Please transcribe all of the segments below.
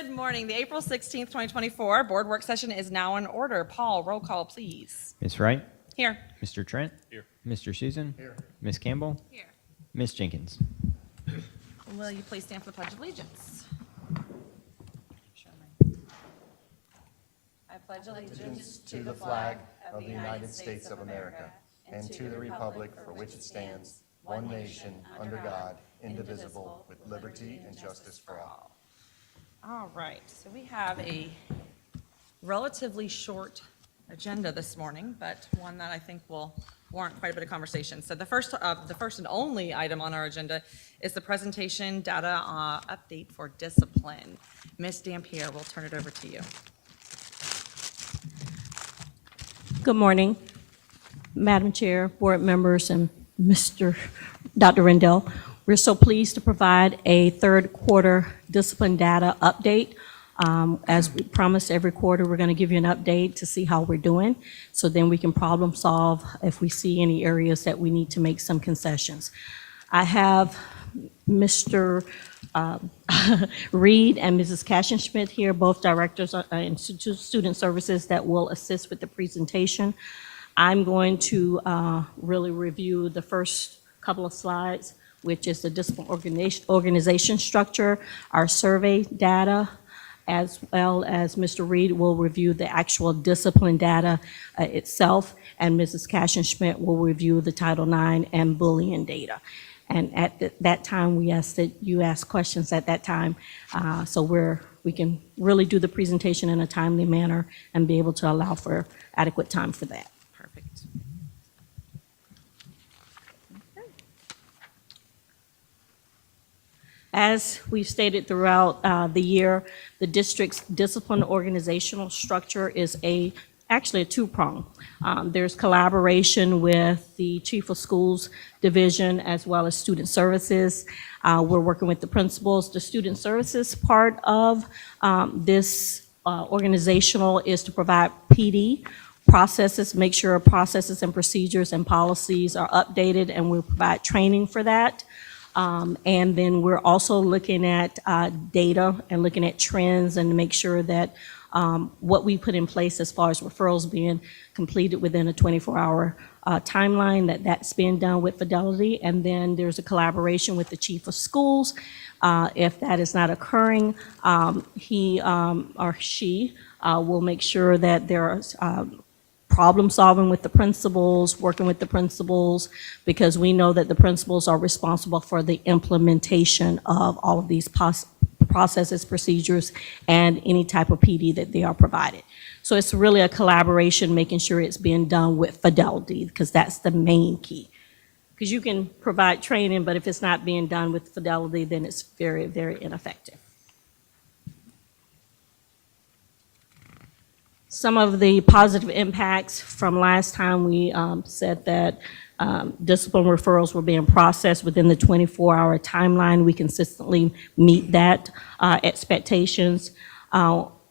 Good morning. The April 16th, 2024 board work session is now in order. Paul, roll call, please. Ms. Wright? Here. Mr. Trent? Here. Mr. Susan? Here. Ms. Campbell? Here. Ms. Jenkins? Will you please stand for the Pledge of Allegiance? I pledge allegiance To the flag of the United States of America and to the republic for which it stands, one nation, under God, indivisible, with liberty and justice for all. All right, so we have a relatively short agenda this morning, but one that I think will warrant quite a bit of conversation. So the first and only item on our agenda is the presentation data update for discipline. Ms. Dampier, we'll turn it over to you. Good morning, Madam Chair, board members, and Dr. Rendell. We're so pleased to provide a third quarter discipline data update. As we promised every quarter, we're going to give you an update to see how we're doing, so then we can problem solve if we see any areas that we need to make some concessions. I have Mr. Reed and Mrs. Kassenschmidt here, both directors in student services, that will assist with the presentation. I'm going to really review the first couple of slides, which is the discipline organization structure, our survey data, as well as Mr. Reed will review the actual discipline data itself, and Mrs. Kassenschmidt will review the Title IX and bullying data. And at that time, we ask that you ask questions at that time, so we can really do the presentation in a timely manner and be able to allow for adequate time for that. Perfect. As we've stated throughout the year, the district's discipline organizational structure is actually a two-prong. There's collaboration with the Chief of Schools Division as well as Student Services. We're working with the principals. The Student Services part of this organizational is to provide PD processes, make sure processes and procedures and policies are updated, and we'll provide training for that. And then we're also looking at data and looking at trends and to make sure that what we put in place as far as referrals being completed within a 24-hour timeline, that's being done with fidelity. And then there's a collaboration with the Chief of Schools. If that is not occurring, he or she will make sure that there are problem solving with the principals, working with the principals, because we know that the principals are responsible for the implementation of all of these processes, procedures, and any type of PD that they are provided. So it's really a collaboration, making sure it's being done with fidelity, because that's the main key. Because you can provide training, but if it's not being done with fidelity, then it's very, very ineffective. Some of the positive impacts from last time, we said that discipline referrals were being processed within the 24-hour timeline. We consistently meet that expectations.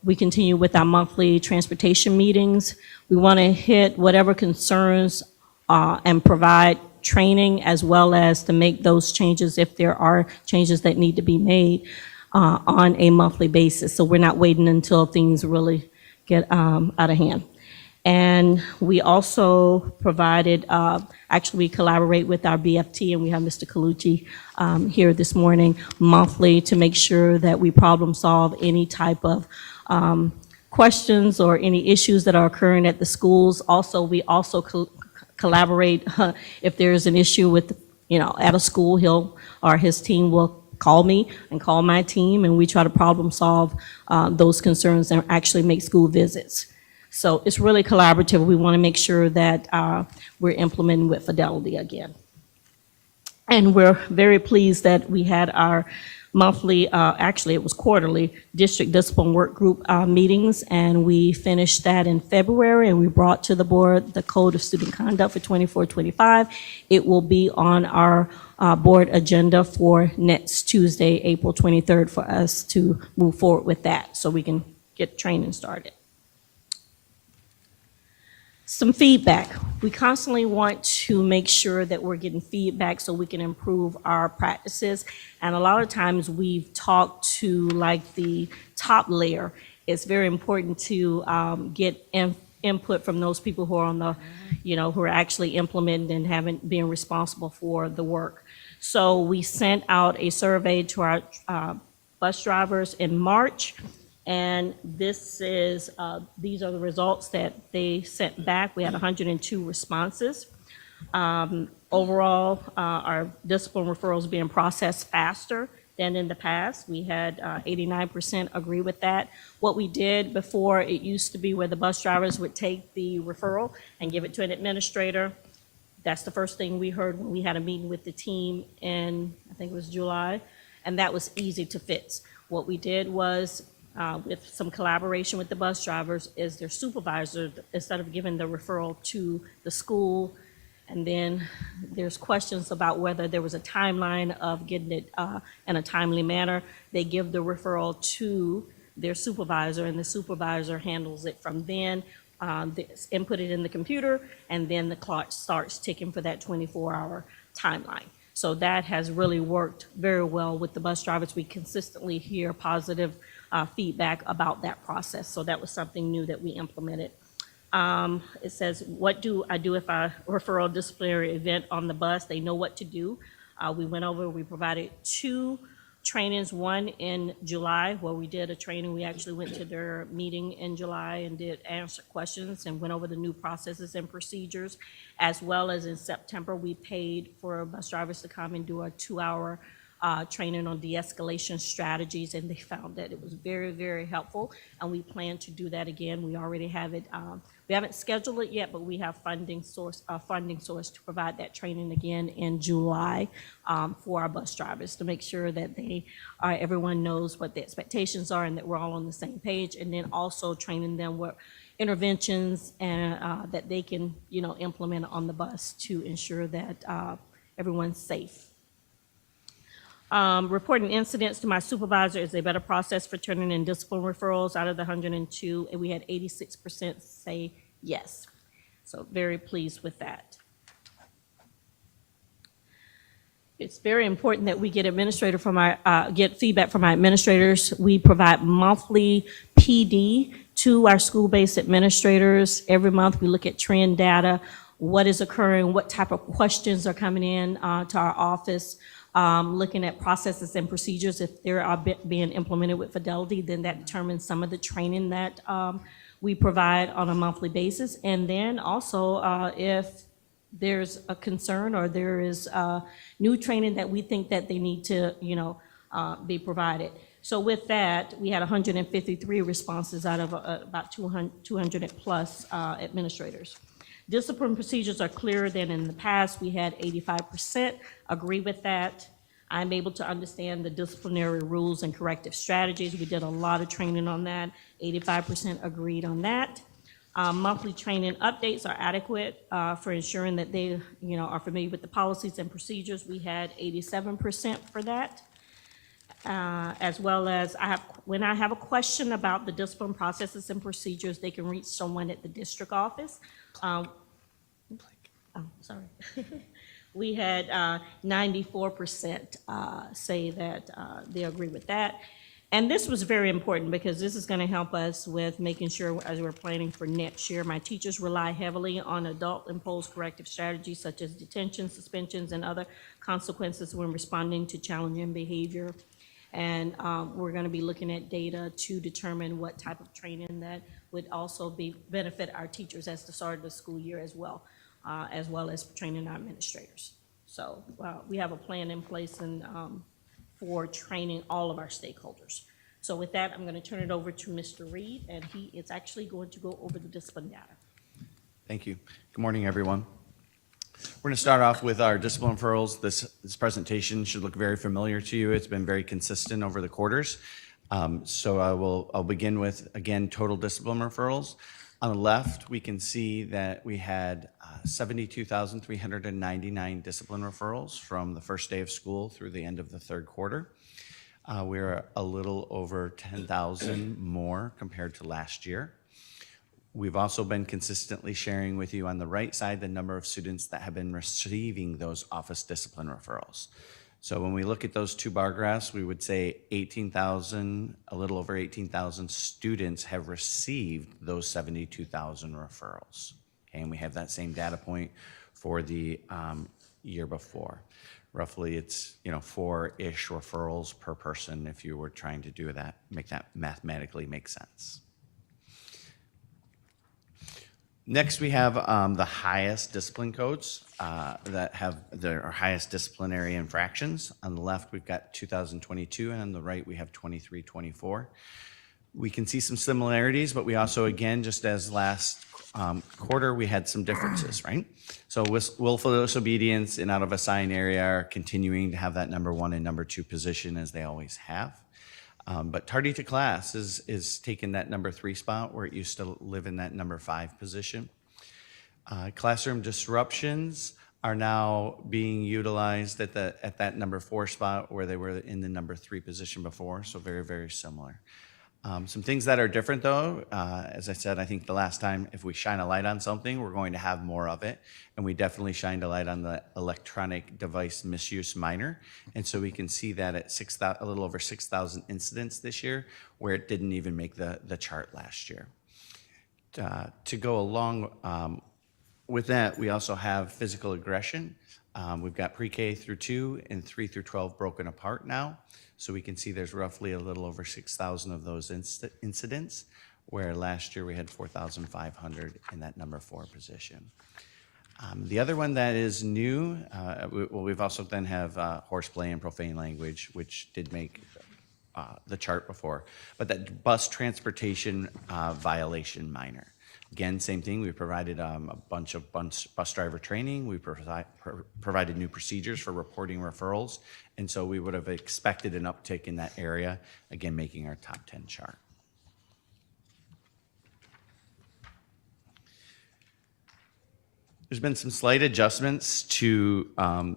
We continue with our monthly transportation meetings. We want to hit whatever concerns and provide training, as well as to make those changes if there are changes that need to be made on a monthly basis. So we're not waiting until things really get out of hand. And we also provided, actually we collaborate with our BFT, and we have Mr. Colucci here this morning, monthly, to make sure that we problem solve any type of questions or any issues that are occurring at the schools. Also, we also collaborate if there's an issue with, at a school, his team will call me and call my team, and we try to problem solve those concerns and actually make school visits. So it's really collaborative. We want to make sure that we're implementing with fidelity again. And we're very pleased that we had our monthly, actually it was quarterly, district discipline work group meetings, and we finished that in February, and we brought to the board the Code of Student Conduct for 24-25. It will be on our board agenda for next Tuesday, April 23rd, for us to move forward with that so we can get training started. Some feedback. We constantly want to make sure that we're getting feedback so we can improve our practices. And a lot of times we've talked to like the top layer. It's very important to get input from those people who are on the, who are actually implementing and haven't been responsible for the work. So we sent out a survey to our bus drivers in March. And these are the results that they sent back. We had 102 responses. Overall, our discipline referrals being processed faster than in the past. We had 89% agree with that. What we did before, it used to be where the bus drivers would take the referral and give it to an administrator. That's the first thing we heard when we had a meeting with the team in, I think it was July, and that was easy to fix. What we did was, with some collaboration with the bus drivers, is their supervisor, instead of giving the referral to the school, and then there's questions about whether there was a timeline of getting it in a timely manner, they give the referral to their supervisor, and the supervisor handles it from then. Input it in the computer, and then the clock starts ticking for that 24-hour timeline. So that has really worked very well with the bus drivers. We consistently hear positive feedback about that process. So that was something new that we implemented. It says, what do I do if I refer a disciplinary event on the bus? They know what to do. We provided 2 trainings, one in July where we did a training. We actually went to their meeting in July and did answer questions and went over the new processes and procedures, as well as in September, we paid for bus drivers to come and do a 2-hour training on de-escalation strategies, and they found that it was very, very helpful, and we plan to do that again. We already have it. We haven't scheduled it yet, but we have funding source to provide that training again in July for our bus drivers to make sure that everyone knows what the expectations are and that we're all on the same page, and then also training them what interventions and that they can, implement on the bus to ensure that everyone's safe. Reporting incidents to my supervisor is a better process for turning in discipline referrals. Out of the 102, and we had 86% say yes. So very pleased with that. It's very important that we get get feedback from our administrators. We provide monthly PD to our school-based administrators. Every month we look at trend data, what is occurring, what type of questions are coming in to our office. Looking at processes and procedures, if they are being implemented with fidelity, then that determines some of the training that we provide on a monthly basis. And then also, if there's a concern or there is new training that we think that they need to, be provided. So with that, we had 153 responses out of about 200 plus administrators. Discipline procedures are clearer than in the past. We had 85% agree with that. I'm able to understand the disciplinary rules and corrective strategies. We did a lot of training on that. 85% agreed on that. Monthly training updates are adequate for ensuring that they, are familiar with the policies and procedures. We had 87% for that. As well as when I have a question about the discipline processes and procedures, they can reach someone at the district office. Sorry. We had 94% say that they agree with that. And this was very important because this is going to help us with making sure as we're planning for next year. My teachers rely heavily on adult-imposed corrective strategies such as detention, suspensions, and other consequences when responding to challenging behavior. And we're going to be looking at data to determine what type of training that would also benefit our teachers as the start of the school year as well as training our administrators. So we have a plan in place and for training all of our stakeholders. So with that, I'm going to turn it over to Mr. Reed, and he is actually going to go over the discipline data. Thank you. Good morning, everyone. We're going to start off with our discipline referrals. This presentation should look very familiar to you. It's been very consistent over the quarters. So I'll begin with, again, total discipline referrals. On the left, we can see that we had 72,399 discipline referrals from the first day of school through the end of the third quarter. We're a little over 10,000 more compared to last year. We've also been consistently sharing with you on the right side the number of students that have been receiving those office discipline referrals. So when we look at those two bar graphs, we would say 18,000, a little over 18,000 students have received those 72,000 referrals. Okay, and we have that same data point for the year before. Roughly, it's 4-ish referrals per person if you were trying to do that, make that mathematically make sense. Next, we have the highest discipline codes that have their highest disciplinary infractions. On the left, we've got 2022, and on the right, we have 23-24. We can see some similarities, but we also, again, just as last quarter, we had some differences, right? So willful disobedience and out of assigned area are continuing to have that number 1 and number 2 position as they always have. But tardy to class is taking that number 3 spot where it used to live in that number 5 position. Classroom disruptions are now being utilized at that number 4 spot where they were in the number 3 position before, so very, very similar. Some things that are different though, as I said, I think the last time, if we shine a light on something, we're going to have more of it. And we definitely shined a light on the electronic device misuse minor. And so we can see that at a little over 6,000 incidents this year, where it didn't even make the chart last year. To go along with that, we also have physical aggression. We've got pre-K through 2 and 3 through 12 broken apart now. So we can see there's roughly a little over 6,000 of those incidents, where last year we had 4,500 in that number 4 position. The other one that is new, we've also then have horseplay and profane language, which did make the chart before, but that bus transportation violation minor. Again, same thing, we provided a bunch of bus driver training, we provided new procedures for reporting referrals, and so we would have expected an uptick in that area, again, making our top 10 chart. There's been some slight adjustments to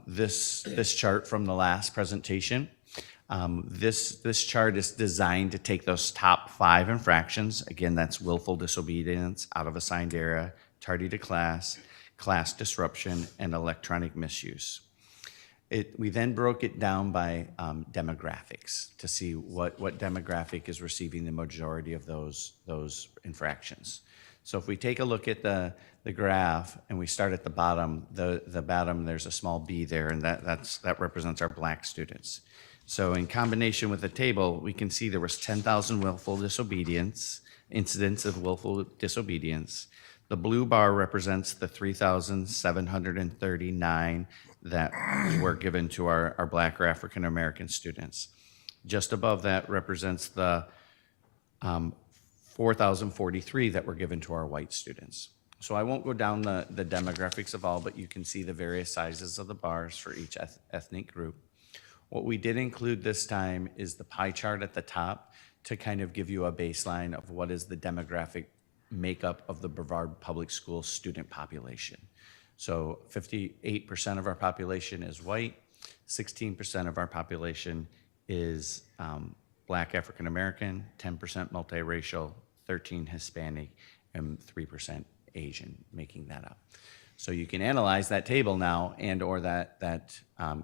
this chart from the last presentation. This chart is designed to take those top 5 infractions. Again, that's willful disobedience, out of assigned area, tardy to class, class disruption, and electronic misuse. We then broke it down by demographics to see what demographic is receiving the majority of those infractions. So if we take a look at the graph and we start at the bottom, the bottom, there's a small b there, and that represents our Black students. So in combination with the table, we can see there was 10,000 willful disobedience, incidents of willful disobedience. The blue bar represents the 3,739 that were given to our Black or African American students. Just above that represents the 4,043 that were given to our white students. So I won't go down the demographics of all, but you can see the various sizes of the bars for each ethnic group. What we did include this time is the pie chart at the top to kind of give you a baseline of what is the demographic makeup of the Brevard Public Schools student population. So 58% of our population is white, 16% of our population is Black African American, 10% multiracial, 13% Hispanic, and 3% Asian, making that up. So you can analyze that table now and or that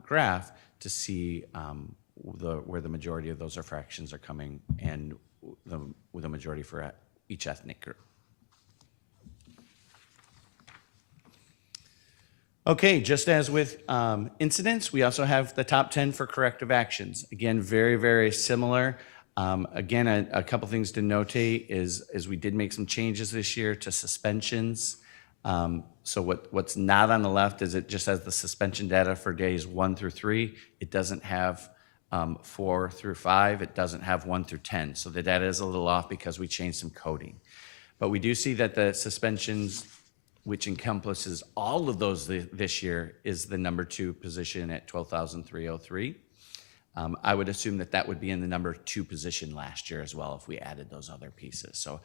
graph to see where the majority of those fractions are coming and the majority for each ethnic group. Okay, just as with incidents, we also have the top 10 for corrective actions. Again, very, very similar. Again, a couple things to notate is we did make some changes this year to suspensions. So what's not on the left is it just has the suspension data for days 1 through 3. It doesn't have 4 through 5. It doesn't have 1 through 10. So the data is a little off because we changed some coding. But we do see that the suspensions, which encompasses all of those this year, is the number 2 position at 12,303. I would assume that would be in the number 2 position last year as well if we added those other pieces. So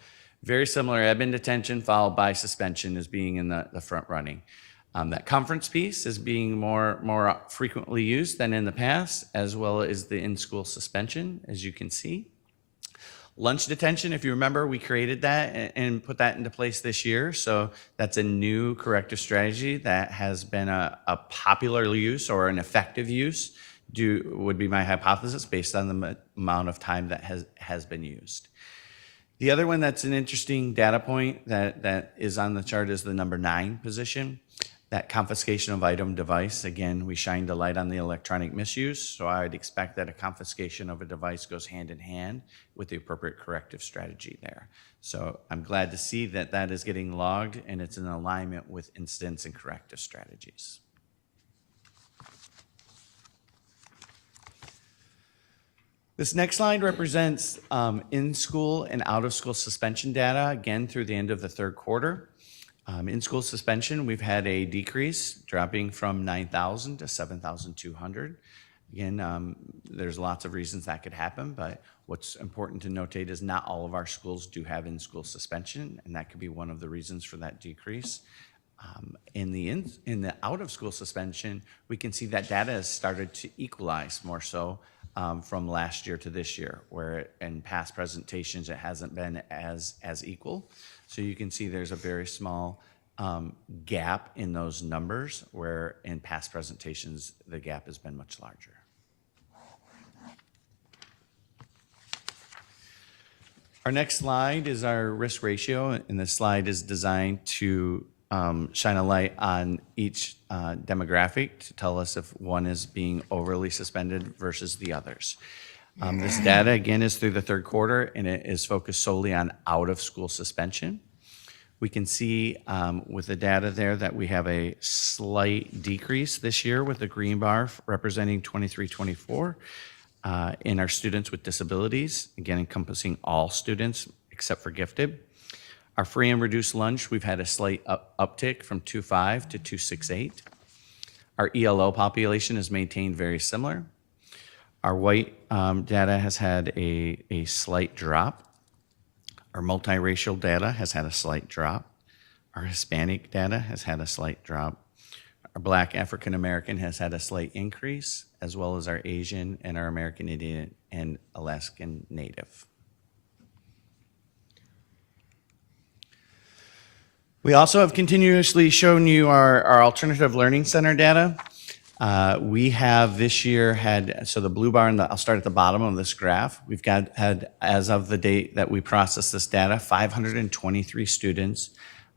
very similar, admin detention followed by suspension as being in the front running. That conference piece is being more frequently used than in the past, as well as the in-school suspension, as you can see. Lunch detention, if you remember, we created that and put that into place this year. So that's a new corrective strategy that has been a popular use or an effective use, would be my hypothesis based on the amount of time that has been used. The other one that's an interesting data point that is on the chart is the number 9 position. That confiscation of item device, again, we shined a light on the electronic misuse, so I'd expect that a confiscation of a device goes hand in hand with the appropriate corrective strategy there. So I'm glad to see that that is getting logged and it's in alignment with incidents and corrective strategies. This next slide represents in-school and out-of-school suspension data, again, through the end of the third quarter. In-school suspension, we've had a decrease, dropping from 9,000 to 7,200. Again, there's lots of reasons that could happen, but what's important to notate is not all of our schools do have in-school suspension, and that could be one of the reasons for that decrease. In the out-of-school suspension, we can see that data has started to equalize more so from last year to this year, where in past presentations it hasn't been as equal. So you can see there's a very small gap in those numbers, where in past presentations the gap has been much larger. Our next slide is our risk ratio, and this slide is designed to shine a light on each demographic to tell us if one is being overly suspended versus the others. This data, again, is through the third quarter, and it is focused solely on out-of-school suspension. We can see with the data there that we have a slight decrease this year with the green bar representing 23-24 in our students with disabilities, again, encompassing all students except for gifted. Our free and reduced lunch, we've had a slight uptick from 2.5 to 2.68. Our ELO population is maintained very similar. Our white data has had a slight drop. Our multiracial data has had a slight drop. Our Hispanic data has had a slight drop. Our Black African American has had a slight increase, as well as our Asian and our American Indian and Alaskan Native. We also have continuously shown you our Alternative Learning Center data. We have this year had, so the blue bar, I'll start at the bottom of this graph. We've had, as of the date that we processed this data, 523 students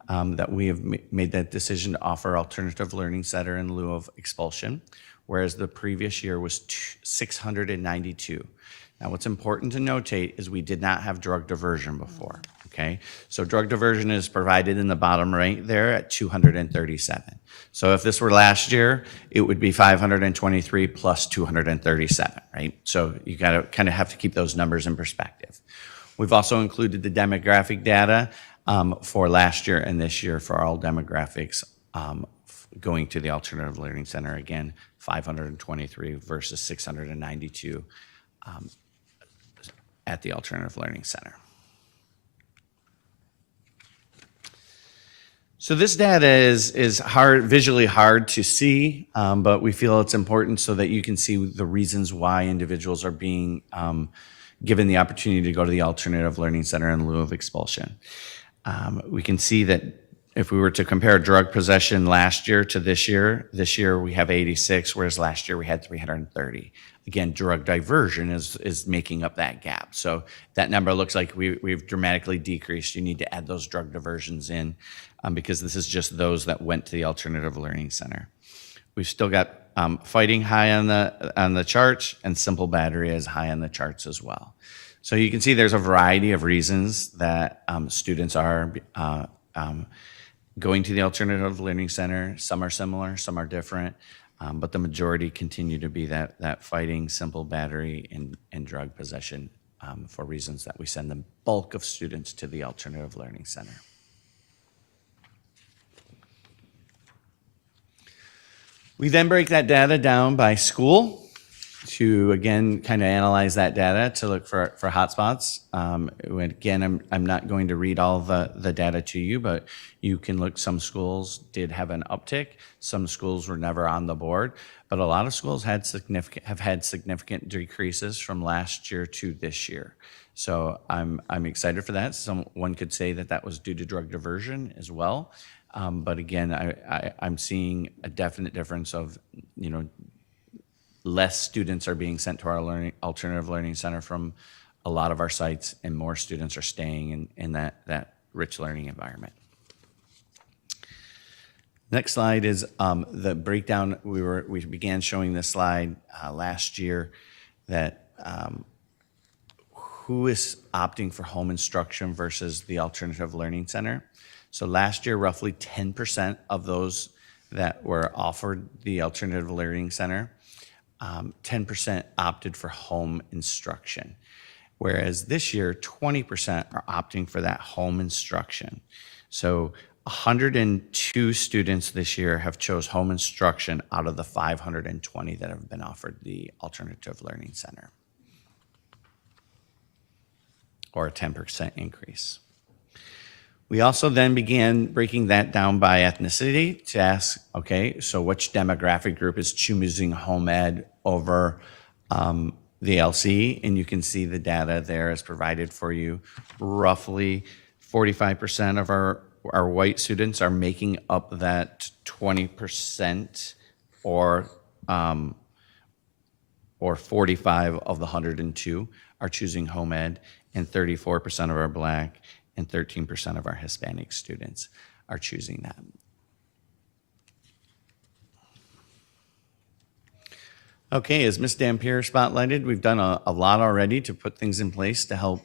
that we have made that decision to offer Alternative Learning Center in lieu of expulsion, whereas the previous year was 692. Now, what's important to notate is we did not have drug diversion before, okay? So drug diversion is provided in the bottom right there at 237. So if this were last year, it would be 523 plus 237, right? So you gotta kind of have to keep those numbers in perspective. We've also included the demographic data for last year and this year for all demographics going to the Alternative Learning Center. Again, 523 versus 692 at the Alternative Learning Center. So this data is visually hard to see, but we feel it's important so that you can see the reasons why individuals are being given the opportunity to go to the Alternative Learning Center in lieu of expulsion. We can see that if we were to compare drug possession last year to this year we have 86, whereas last year we had 330. Again, drug diversion is making up that gap. So that number looks like we've dramatically decreased. You need to add those drug diversions in because this is just those that went to the Alternative Learning Center. We've still got fighting high on the charts, and simple battery is high on the charts as well. So you can see there's a variety of reasons that students are going to the Alternative Learning Center. Some are similar, some are different. But the majority continue to be that fighting, simple battery, and drug possession for reasons that we send the bulk of students to the Alternative Learning Center. We then break that data down by school. to, again, kind of analyze that data to look for hotspots. Again, I'm not going to read all the data to you, but you can look. Some schools did have an uptick. Some schools were never on the board, but a lot of schools have had significant decreases from last year to this year. So I'm excited for that. One could say that was due to drug diversion as well. But again, I'm seeing a definite difference of, less students are being sent to our alternative learning center from a lot of our sites, and more students are staying in that rich learning environment. Next slide is the breakdown. We began showing this slide last year, that who is opting for home instruction versus the alternative learning center. So last year, roughly 10% of those that were offered the alternative learning center, 10% opted for home instruction. Whereas this year, 20% are opting for that home instruction. So 102 students this year have chose home instruction out of the 520 that have been offered the alternative learning center, or a 10% increase. We also then began breaking that down by ethnicity to ask, okay, so which demographic group is choosing home ed over the LC? And you can see the data there is provided for you. Roughly 45% of our white students are making up that 20%, or 45 of the 102 are choosing home ed, and 34% of our Black and 13% of our Hispanic students are choosing that. Okay, as Ms. Dampier spotlighted, we've done a lot already to put things in place to help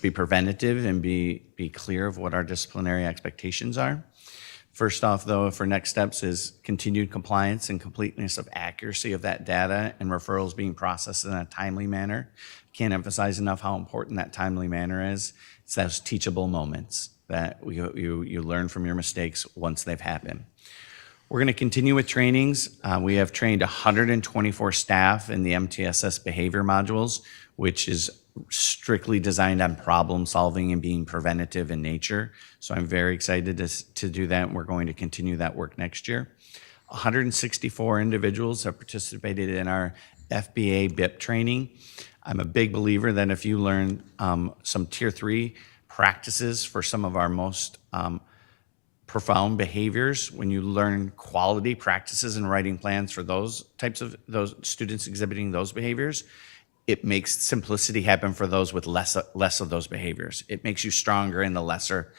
be preventative and be clear of what our disciplinary expectations are. First off, though, for next steps is continued compliance and completeness of accuracy of that data and referrals being processed in a timely manner. Can't emphasize enough how important that timely manner is. It's those teachable moments that you learn from your mistakes once they've happened. We're going to continue with trainings. We have trained 124 staff in the MTSS behavior modules, which is strictly designed on problem solving and being preventative in nature. So I'm very excited to do that, and we're going to continue that work next year. 164 individuals have participated in our FBA BIP training. I'm a big believer that if you learn some tier 3 practices for some of our most profound behaviors, when you learn quality practices and writing plans for those students exhibiting those behaviors, it makes simplicity happen for those with less of those behaviors. It makes you stronger in the lesser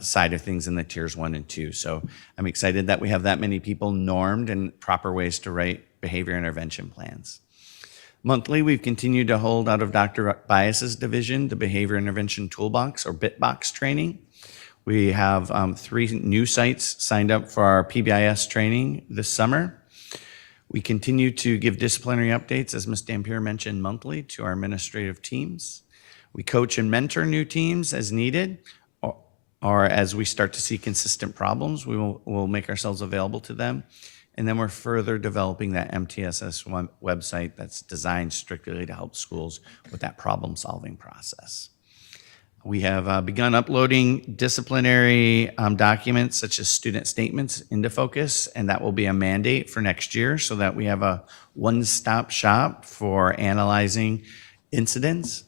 side of things in the tiers 1 and 2. So I'm excited that we have that many people normed and proper ways to write behavior intervention plans. Monthly, we've continued to hold out of Dr. Bias's division the Behavior Intervention Toolbox, or BITBOX training. We have 3 new sites signed up for our PBIS training this summer. We continue to give disciplinary updates, as Ms. Dampier mentioned, monthly to our administrative teams. We coach and mentor new teams as needed, or as we start to see consistent problems, we'll make ourselves available to them. And then we're further developing that MTSS website that's designed strictly to help schools with that problem-solving process. We have begun uploading disciplinary documents such as student statements into Focus, and that will be a mandate for next year so that we have a one-stop shop for analyzing incidents.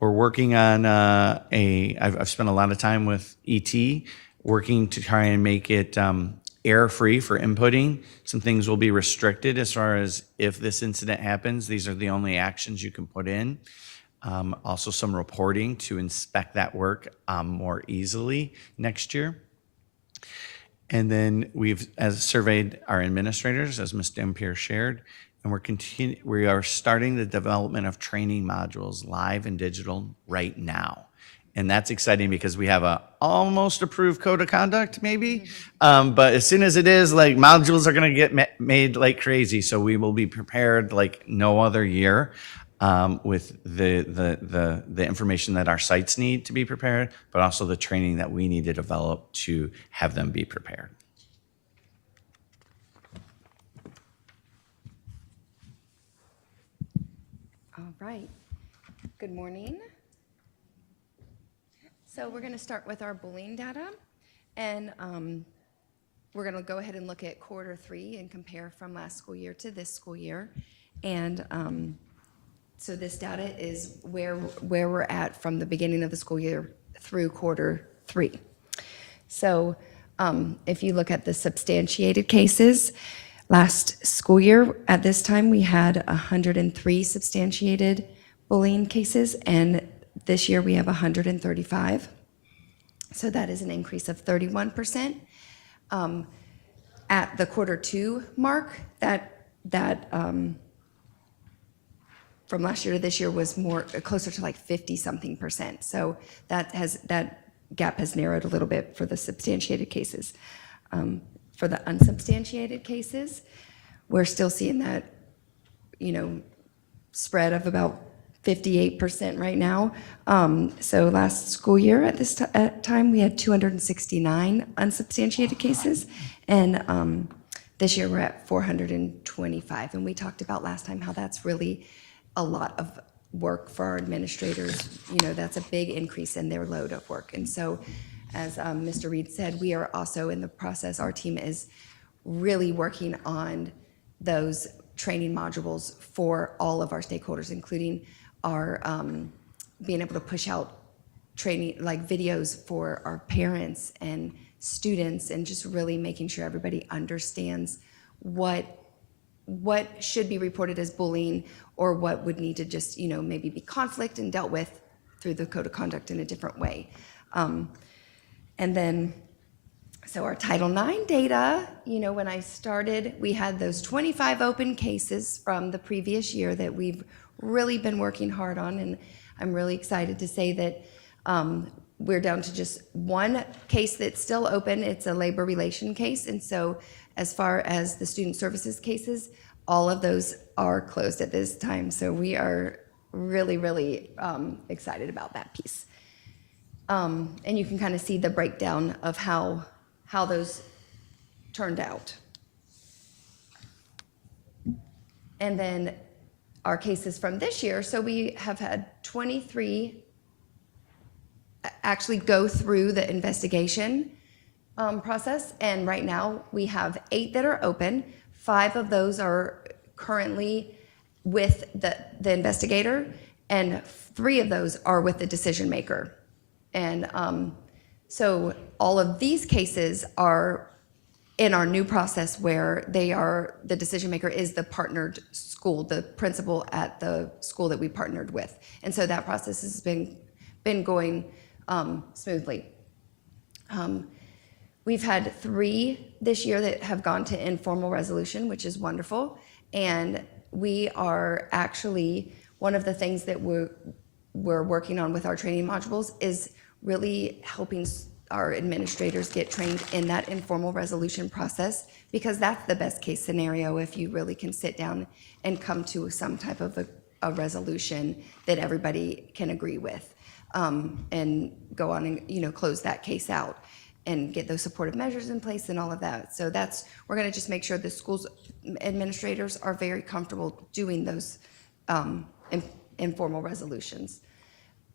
We're working on I've spent a lot of time with ET, working to try and make it error-free for inputting. Some things will be restricted as far as if this incident happens, these are the only actions you can put in. Also some reporting to inspect that work more easily next year. And then we've surveyed our administrators, as Ms. Dampier shared, and we are starting the development of training modules live and digital right now. And that's exciting because we have a almost approved code of conduct, maybe. But as soon as it is, like, modules are going to get made like crazy. So we will be prepared like no other year with the information that our sites need to be prepared, but also the training that we need to develop to have them be prepared. All right. Good morning. So we're going to start with our bullying data, and we're going to go ahead and look at quarter 3 and compare from last school year to this school year. And so this data is where we're at from the beginning of the school year through quarter 3. So if you look at the substantiated cases, last school year at this time we had 103 substantiated bullying cases, and this year we have 135. So that is an increase of 31%. At the quarter 2 mark, that from last year to this year was more closer to like 50-something%. So that gap has narrowed a little bit for the substantiated cases. For the unsubstantiated cases, we're still seeing that, spread of about 58% right now. So last school year at this time, we had 269 unsubstantiated cases, and this year we're at 425. And we talked about last time how that's really a lot of work for our administrators. That's a big increase in their load of work. And so, as Mr. Reed said, we are also in the process, our team is really working on those training modules for all of our stakeholders, including our being able to push out training, like videos for our parents and students, and just really making sure everybody understands what should be reported as bullying, or what would need to just, maybe be conflict and dealt with through the code of conduct in a different way. And then, so our Title IX data, when I started, we had those 25 open cases from the previous year that we've really been working hard on, and I'm really excited to say that we're down to just one case that's still open. It's a labor relation case, and so as far as the student services cases, all of those are closed at this time. So we are really, really excited about that piece. And you can kind of see the breakdown of how those turned out. And then our cases from this year, so we have had 23 actually go through the investigation process, and right now we have 8 that are open. 5 of those are currently with the investigator, and 3 of those are with the decision maker. And so all of these cases are in our new process where the decision maker is the partnered school, the principal at the school that we partnered with. And so that process has been going smoothly. We've had 3 this year that have gone to informal resolution, which is wonderful. And we are actually, one of the things that we're working on with our training modules is really helping our administrators get trained in that informal resolution process, because that's the best case scenario if you really can sit down and come to some type of a resolution that everybody can agree with, and go on and close that case out and get those supportive measures in place and all of that. So we're going to just make sure the schools administrators are very comfortable doing those informal resolutions.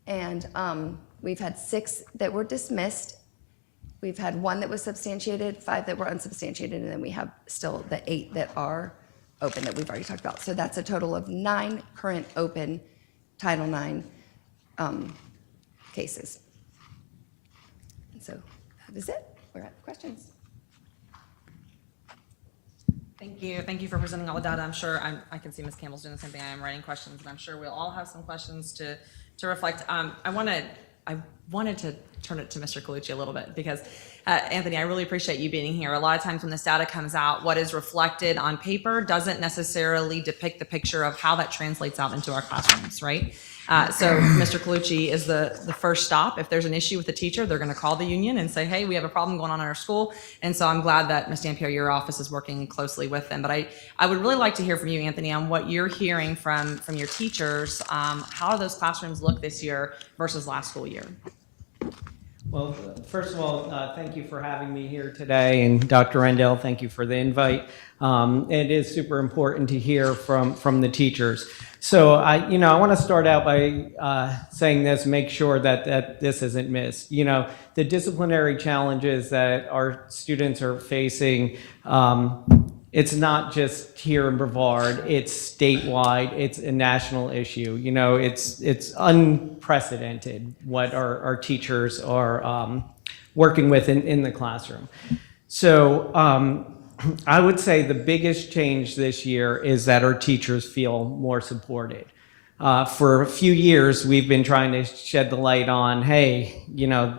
And we've had 6 that were dismissed. We've had 1 that was substantiated, 5 that were unsubstantiated, and then we have still the 8 that are open that we've already talked about. So that's a total of 9 current open Title IX cases. And so that is it. We're at questions. Thank you. Thank you for presenting all the data. I'm sure I can see Ms. Campbell's doing the same thing. I am writing questions, and I'm sure we'll all have some questions to reflect. I wanted to turn it to Mr. Colucci a little bit because, Anthony, I really appreciate you being here. A lot of times when this data comes out, what is reflected on paper doesn't necessarily depict the picture of how that translates out into our classrooms, right? So Mr. Colucci is the first stop. If there's an issue with the teacher, they're going to call the union and say, hey, we have a problem going on in our school. And so I'm glad that Ms. Dampierre, your office is working closely with them. But I would really like to hear from you, Anthony, on what you're hearing from your teachers. How do those classrooms look this year versus last school year? Well, first of all, thank you for having me here today, and Dr. Rendell, thank you for the invite. It is super important to hear from the teachers. So I want to start out by saying this, make sure that this isn't missed. The disciplinary challenges that our students are facing, it's not just here in Brevard, it's statewide, it's a national issue. It's unprecedented what our teachers are working with in the classroom. So I would say the biggest change this year is that our teachers feel more supported. For a few years, we've been trying to shed the light on, hey,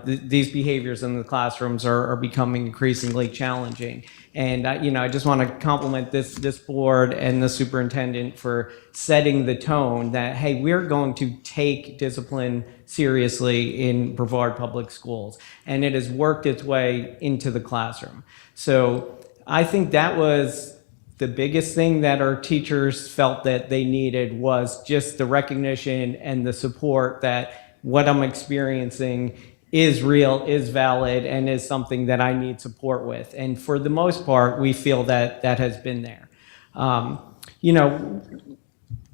these behaviors in the classrooms are becoming increasingly challenging. And I just want to compliment this board and the superintendent for setting the tone that, hey, we're going to take discipline seriously in Brevard Public Schools. And it has worked its way into the classroom. So I think that was the biggest thing that our teachers felt that they needed, was just the recognition and the support that what I'm experiencing is real, is valid, and is something that I need support with. And for the most part, we feel that that has been there.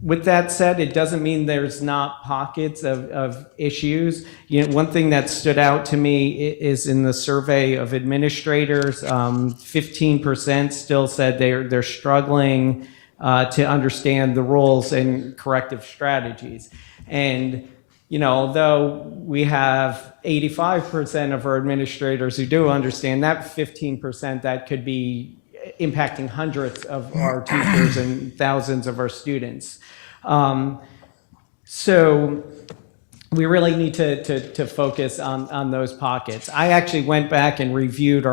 With that said, it doesn't mean there's not pockets of issues. One thing that stood out to me is in the survey of administrators, 15% still said they're struggling to understand the roles and corrective strategies. And although we have 85% of our administrators who do understand, that 15% that could be impacting hundreds of our teachers and thousands of our students. So we really need to focus on those pockets. I actually went back and reviewed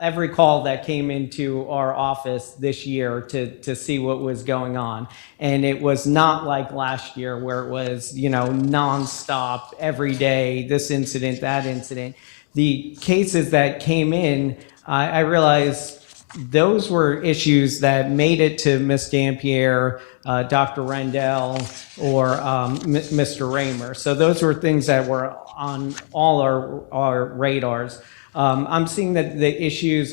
every call that came into our office this year to see what was going on. And it was not like last year where it was, nonstop, every day, this incident, that incident. The cases that came in, I realized those were issues that made it to Ms. Dampierre, Dr. Rendell, or Mr. Raymer. So those were things that were on all our radars. I'm seeing that the issues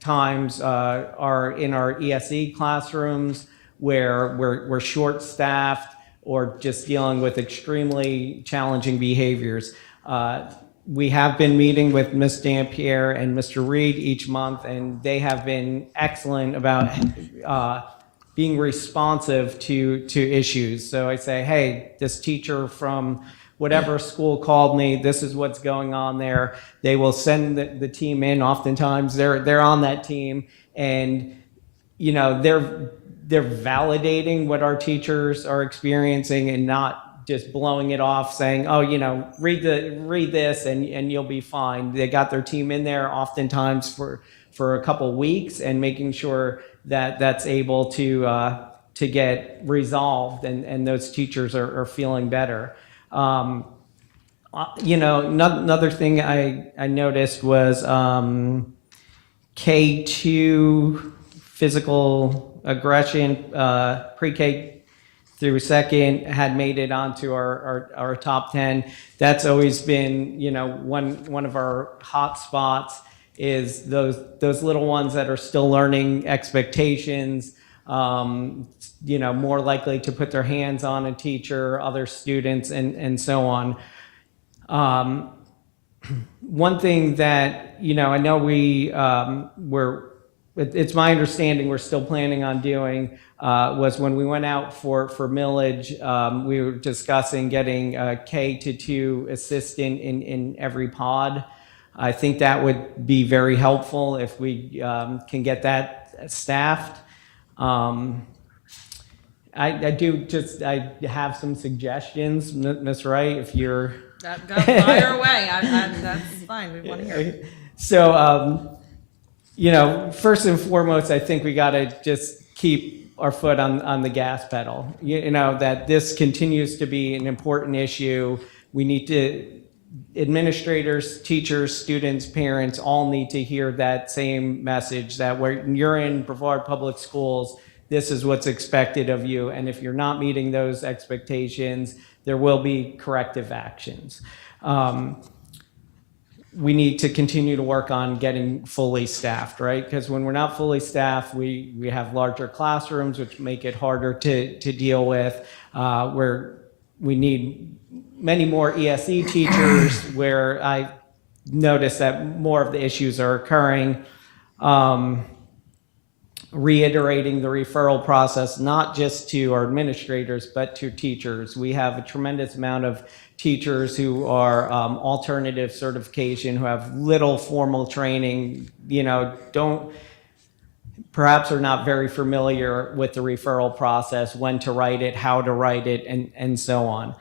times are in our ESE classrooms, where we're short-staffed or just dealing with extremely challenging behaviors. We have been meeting with Ms. Dampierre and Mr. Reed each month, and they have been excellent about being responsive to issues. So I say, hey, this teacher from whatever school called me, this is what's going on there. They will send the team in. Oftentimes they're on that team, and they're validating what our teachers are experiencing and not just blowing it off, saying, oh, read this and you'll be fine. They got their team in there oftentimes for a couple weeks, and making sure that that's able to get resolved, and those teachers are feeling better. Another thing I noticed was K2 physical aggression, pre-K through second had made it onto our top 10. That's always been, one of our hot spots, is those little ones that are still learning expectations, more likely to put their hands on a teacher, other students, and so on. One thing that, I know it's my understanding we're still planning on doing, was when we went out for millage, we were discussing getting a K-2 assistant in every pod. I think that would be very helpful if we can get that staffed. I have some suggestions, Ms. Wright, if you're... Go fire away. That's fine. We want to hear it. So, first and foremost, I think we got to just keep our foot on the gas pedal. That this continues to be an important issue. We need to, administrators, teachers, students, parents, all need to hear that same message, that when you're in Brevard Public Schools, this is what's expected of you. And if you're not meeting those expectations, there will be corrective actions. we need to continue to work on getting fully staffed, right? Because when we're not fully staffed, we have larger classrooms, which make it harder to deal with. Where we need many more ESE teachers, where I notice that more of the issues are occurring. Reiterating the referral process, not just to our administrators, but to teachers. We have a tremendous amount of teachers who are alternative certification, who have little formal training, perhaps are not very familiar with the referral process, when to write it, how to write it, and so on.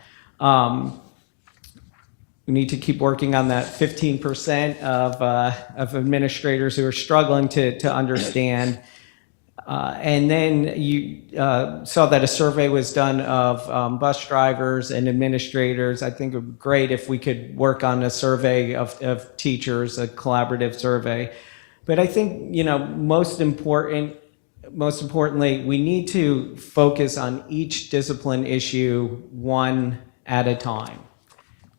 We need to keep working on that 15% of administrators who are struggling to understand. And then you saw that a survey was done of bus drivers and administrators. I think it would be great if we could work on a survey of teachers, a collaborative survey. But I think, most importantly, we need to focus on each discipline issue one at a time.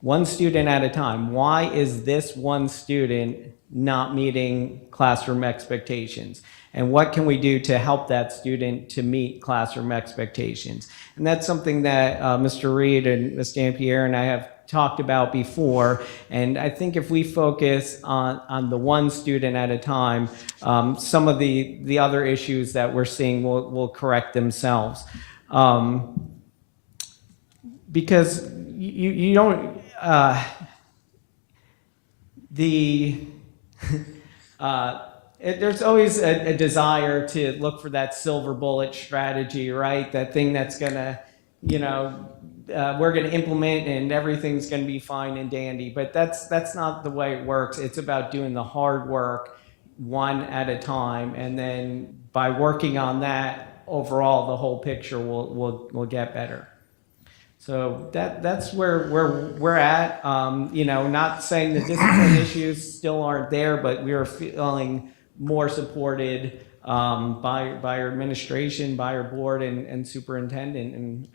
One student at a time. Why is this one student not meeting classroom expectations? And what can we do to help that student to meet classroom expectations? And that's something that Mr. Reed and Ms. Dampierre and I have talked about before. And I think if we focus on the one student at a time, some of the other issues that we're seeing will correct themselves. Because you don't, there's always a desire to look for that silver bullet strategy, right? That thing that's gonna, we're gonna implement and everything's gonna be fine and dandy. But that's not the way it works. It's about doing the hard work one at a time, and then by working on that, overall the whole picture will get better. So that's where we're at. Not saying the discipline issues still aren't there, but we are feeling more supported by our administration, by our board and superintendent, and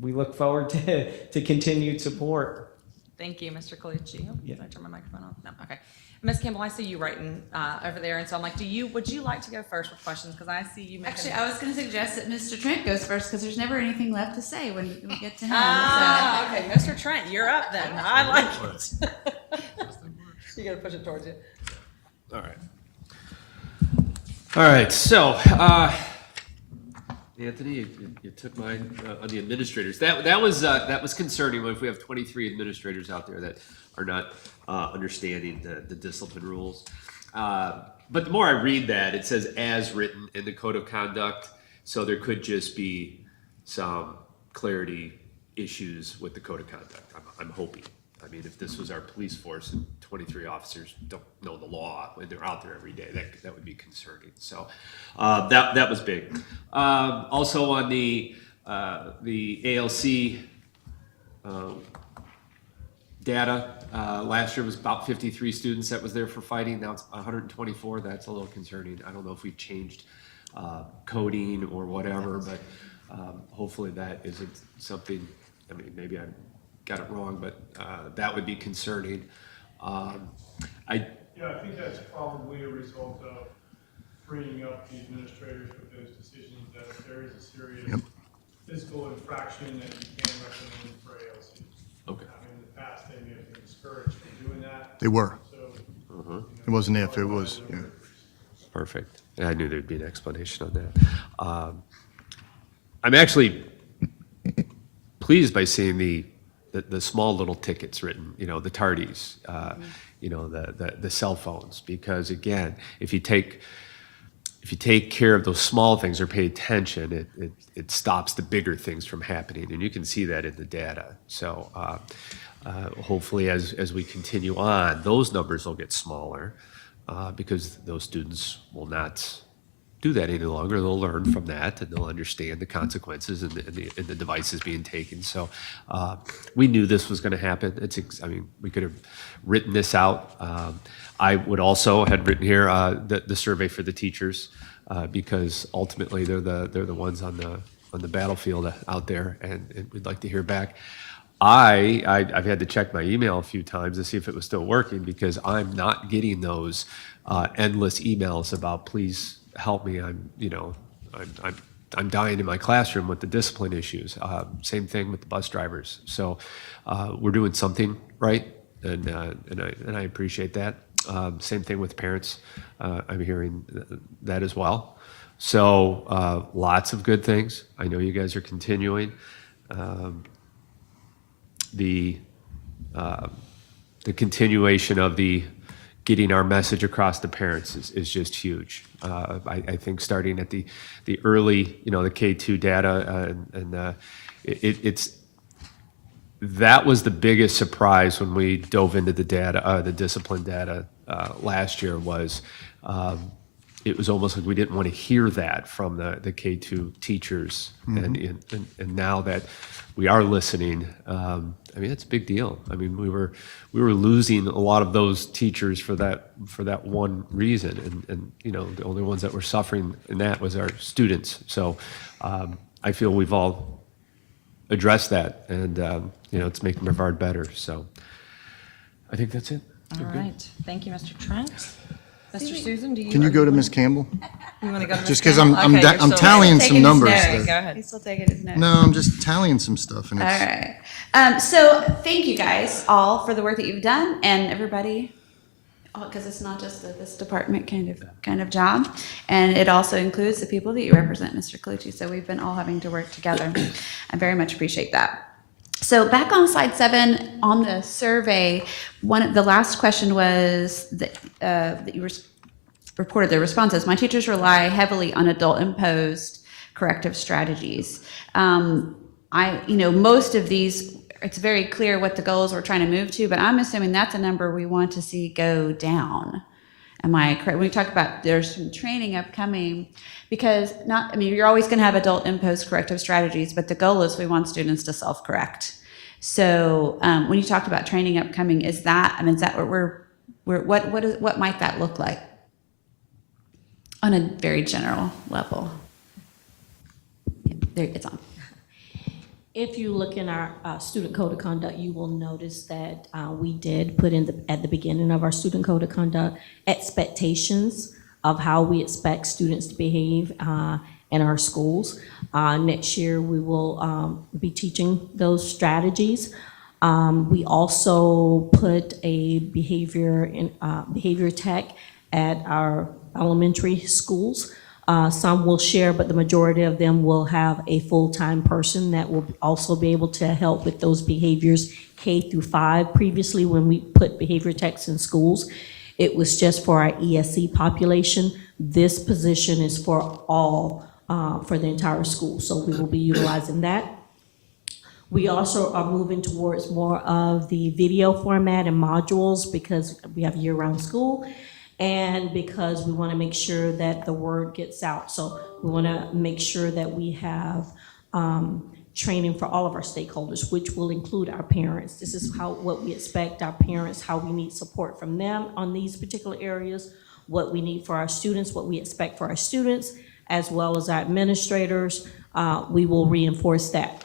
we look forward to continued support. Thank you, Mr. Colucci. Oh, Yeah. Did I turn my microphone on? No, okay. Ms. Campbell, I see you writing over there, and so I'm like, would you like to go first with questions? Because I see you making. Actually, I was going to suggest that Mr. Trent goes first because there's never anything left to say when we get to him. Okay, Mr. Trent, you're up then. I like it. You gotta push it towards you. All right. All right, so, Anthony, you took mine on the administrators. That was concerning if we have 23 administrators out there that are not understanding the discipline rules. But the more I read that, it says as written in the code of conduct, so there could just be some clarity issues with the code of conduct. I'm hoping. I mean, if this was our police force and 23 officers don't know the law when they're out there every day, that would be concerning. So that was big. Also on the ALC data, last year was about 53 students that was there for fighting. Now it's 124. That's a little concerning. I don't know if we've changed coding or whatever, but hopefully that isn't something. I mean, maybe I got it wrong, but that would be concerning. Yeah, I think that's probably a result of freeing up the administrators with those decisions, that if there is a serious physical infraction that you can recommend for ALC. Okay. I mean, in the past, they may have been discouraged from doing that. They were. So, It wasn't if, it was, yeah. Perfect. Yeah, I knew there'd be an explanation on that. I'm actually pleased by seeing the small little tickets written, the tardies, the cell phones, because again, if you take care of those small things or pay attention, it stops the bigger things from happening, and you can see that in the data. So hopefully as we continue on, those numbers will get smaller because those students will not do that any longer. They'll learn from that, and they'll understand the consequences and the devices being taken. So we knew this was going to happen. We could have written this out. I would also had written here the survey for the teachers because ultimately they're the ones on the battlefield out there, and we'd like to hear back. I've had to check my email a few times to see if it was still working because I'm not getting those endless emails about please help me. I'm dying in my classroom with the discipline issues. Same thing with the bus drivers. So we're doing something right, and I appreciate that. Same thing with parents. I'm hearing that as well. So lots of good things. I know you guys are continuing. The continuation of the getting our message across to parents is just huge. I think starting at the early, the K2 data, it's that was the biggest surprise when we dove into the data, the discipline data last year was. It was almost like we didn't want to hear that from the K2 teachers, and now that we are listening, it's a big deal. We were losing a lot of those teachers for that one reason, and the only ones that were suffering in that was our students. So I feel we've all addressed that, and it's making Brevard better. So I think that's it. All right. Thank you, Mr. Trent. Mr. Susan, do you? Can you go to Ms. Campbell? You want to go to Ms. Just because Campbell? I'm Okay, you're I'm still tallying taking some his numbers. notes. Go that- ahead. He's still taking his notes. No, I'm just tallying some stuff, and All it's right. So thank you guys all for the work that you've done, and everybody, because it's not just this department kind of job, and it also includes the people that you represent, Mr. Colucci. So we've been all having to work together. I very much appreciate that. So back on slide 7 on the survey, the last question was that you reported the responses. My teachers rely heavily on adult-imposed corrective strategies. Most of these, it's very clear what the goals we're trying to move to, but I'm assuming that's a number we want to see go down. Am I correct? When we talk about there's some training upcoming, because you're always going to have adult-imposed corrective strategies, but the goal is we want students to self-correct. So when you talked about training upcoming, is that what might that look like on a very general level? Yeah, there, it's on. If you look in our student code of conduct, you will notice that we did put at the beginning of our student code of conduct expectations of how we expect students to behave in our schools. Next year, we will be teaching those strategies. We also put a behavior tech at our elementary schools. Some will share, but the majority of them will have a full-time person that will also be able to help with those behaviors K-5. Previously, when we put behavior techs in schools, it was just for our ESC population. This position is for all, for the entire school, so we will be utilizing that. We also are moving towards more of the video format and modules because we have year-round school, and because we want to make sure that the word gets out. So we want to make sure that we have training for all of our stakeholders, which will include our parents. This is what we expect our parents, how we need support from them on these particular areas, what we need for our students, what we expect for our students, as well as our administrators. We will reinforce that.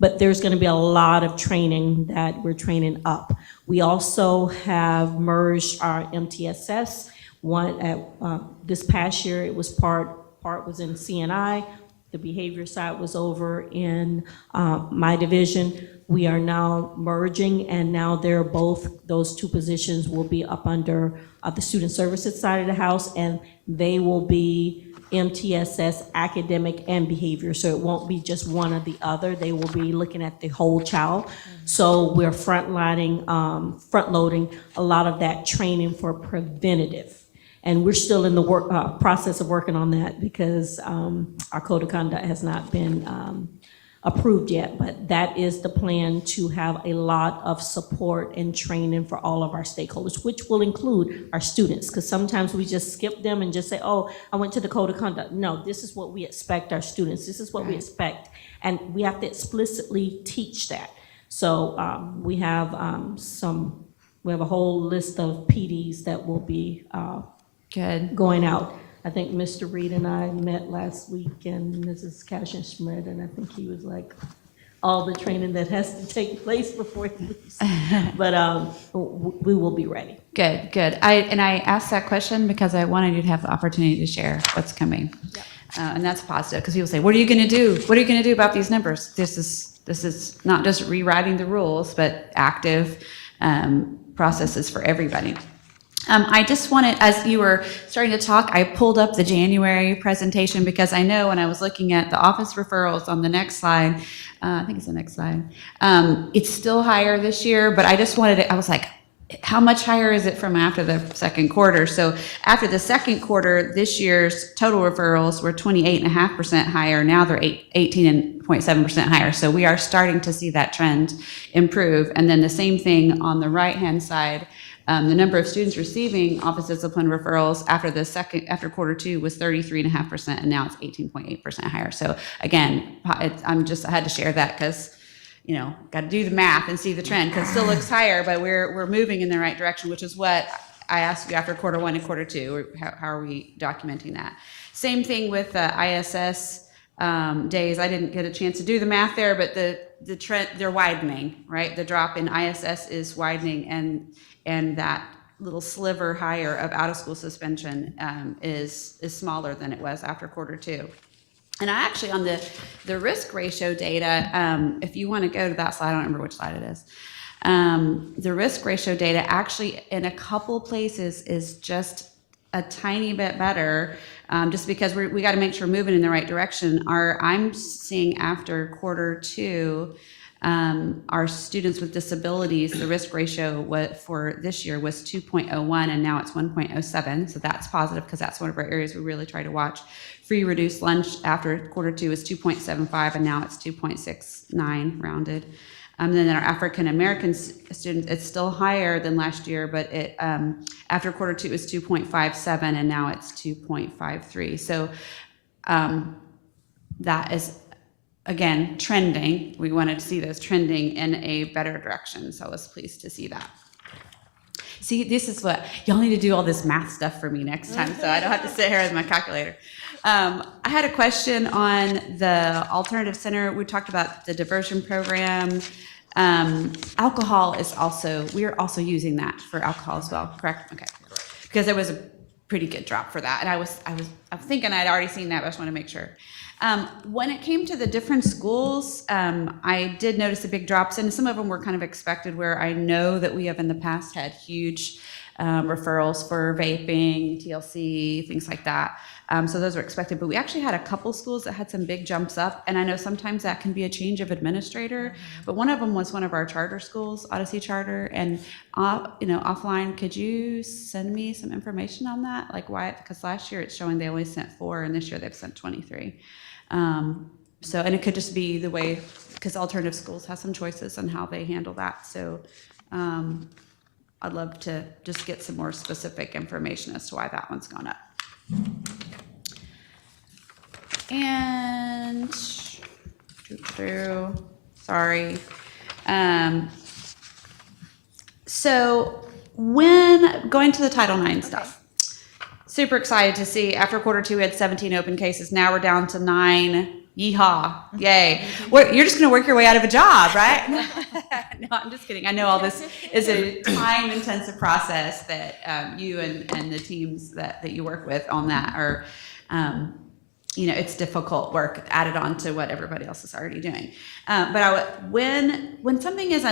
But there's going to be a lot of training that we're training up. We also have merged our MTSS. This past year, it was part was in CNI. The behavior side was over in my division. We are now merging, and now those two positions will be up under the student services side of the house, and they will be MTSS, academic, and behavior. So it won't be just one or the other. They will be looking at the whole child. So we're front-loading a lot of that training for preventative. And we're still in the process of working on that because our code of conduct has not been approved yet, but that is the plan, to have a lot of support and training for all of our stakeholders, which will include our students, because sometimes we just skip them and just say, oh, I went to the code of conduct. No, this is what we expect our students. This is what we expect. And we have to explicitly teach that. So we have a whole list of PDs that will be going out. I think Mr. Reed and I met last week, and Mrs. Cashin Schmidt, and I think he was like, all the training that has to take place before he leaves. But we will be ready. Good, good. I asked that question because I wanted you to have the opportunity to share what's coming. And that's positive, because people say, what are you going to do? What are you going to do about these numbers? This is not just rewriting the rules, but active processes for everybody. I just wanted, as you were starting to talk, I pulled up the January presentation because I know when I was looking at the office referrals on the next slide, I think it's the next slide, it's still higher this year, but I just wanted to, I was like, how much higher is it from after the second quarter? So after the second quarter, this year's total referrals were 28.5% higher. Now they're 18.7% higher. So we are starting to see that trend improve. And then the same thing on the right-hand side. The number of students receiving office discipline referrals after quarter two was 33.5%, and now it's 18.8% higher. So again, I had to share that because, got to do the math and see the trend, because it still looks higher, but we're moving in the right direction, which is what I asked you after quarter one and quarter two. How are we documenting that? Same thing with ISS days. I didn't get a chance to do the math there, but the trend, they're widening, right? The drop in ISS is widening, and that little sliver higher of out-of-school suspension is smaller than it was after quarter two. And I actually, on the risk ratio data, if you want to go to that slide, I don't remember which slide it is. The risk ratio data actually in a couple places is just a tiny bit better, just because we got to make sure we're moving in the right direction. I'm seeing after quarter two, our students with disabilities, the risk ratio for this year was 2.01, and now it's 1.07. So that's positive, because that's one of our areas we really try to watch. Free reduced lunch after quarter two is 2.75, and now it's 2.69 rounded. And then our African American students, it's still higher than last year, but it after quarter two it was 2.57, and now it's 2.53. So that is, again, trending. We wanted to see those trending in a better direction, so I was pleased to see that. See, this is what, y'all need to do all this math stuff for me next time, so I don't have to sit here with my calculator. I had a question on the Alternative Center. We talked about the diversion program. Alcohol is also, we are also using that for alcohol as well, correct? Okay. Because there was a pretty good drop for that, and I'm thinking I'd already seen that, but I just want to make sure. When it came to the different schools, I did notice the big drops, and some of them were kind of expected, where I know that we have in the past had huge referrals for vaping, TLC, things like that. So those were expected, but we actually had a couple schools that had some big jumps up, and I know sometimes that can be a change of administrator, but one of them was one of our charter schools, Odyssey Charter, and offline, could you send me some information on that? Like why? Because last year it's showing they only sent 4, and this year they've sent 23. So, and it could just be the way, because alternative schools have some choices on how they handle that. So I'd love to just get some more specific information as to why that one's gone up. And sorry. So when going to the Title IX stuff, super excited to see after quarter two we had 17 open cases. Now we're down to 9. Yeehaw! Yay! You're just going to work your way out of a job, right? No, I'm just kidding. I know all this is a time-intensive process that you and the teams that you work with on that are, it's difficult work added on to what everybody else is already doing. But when something is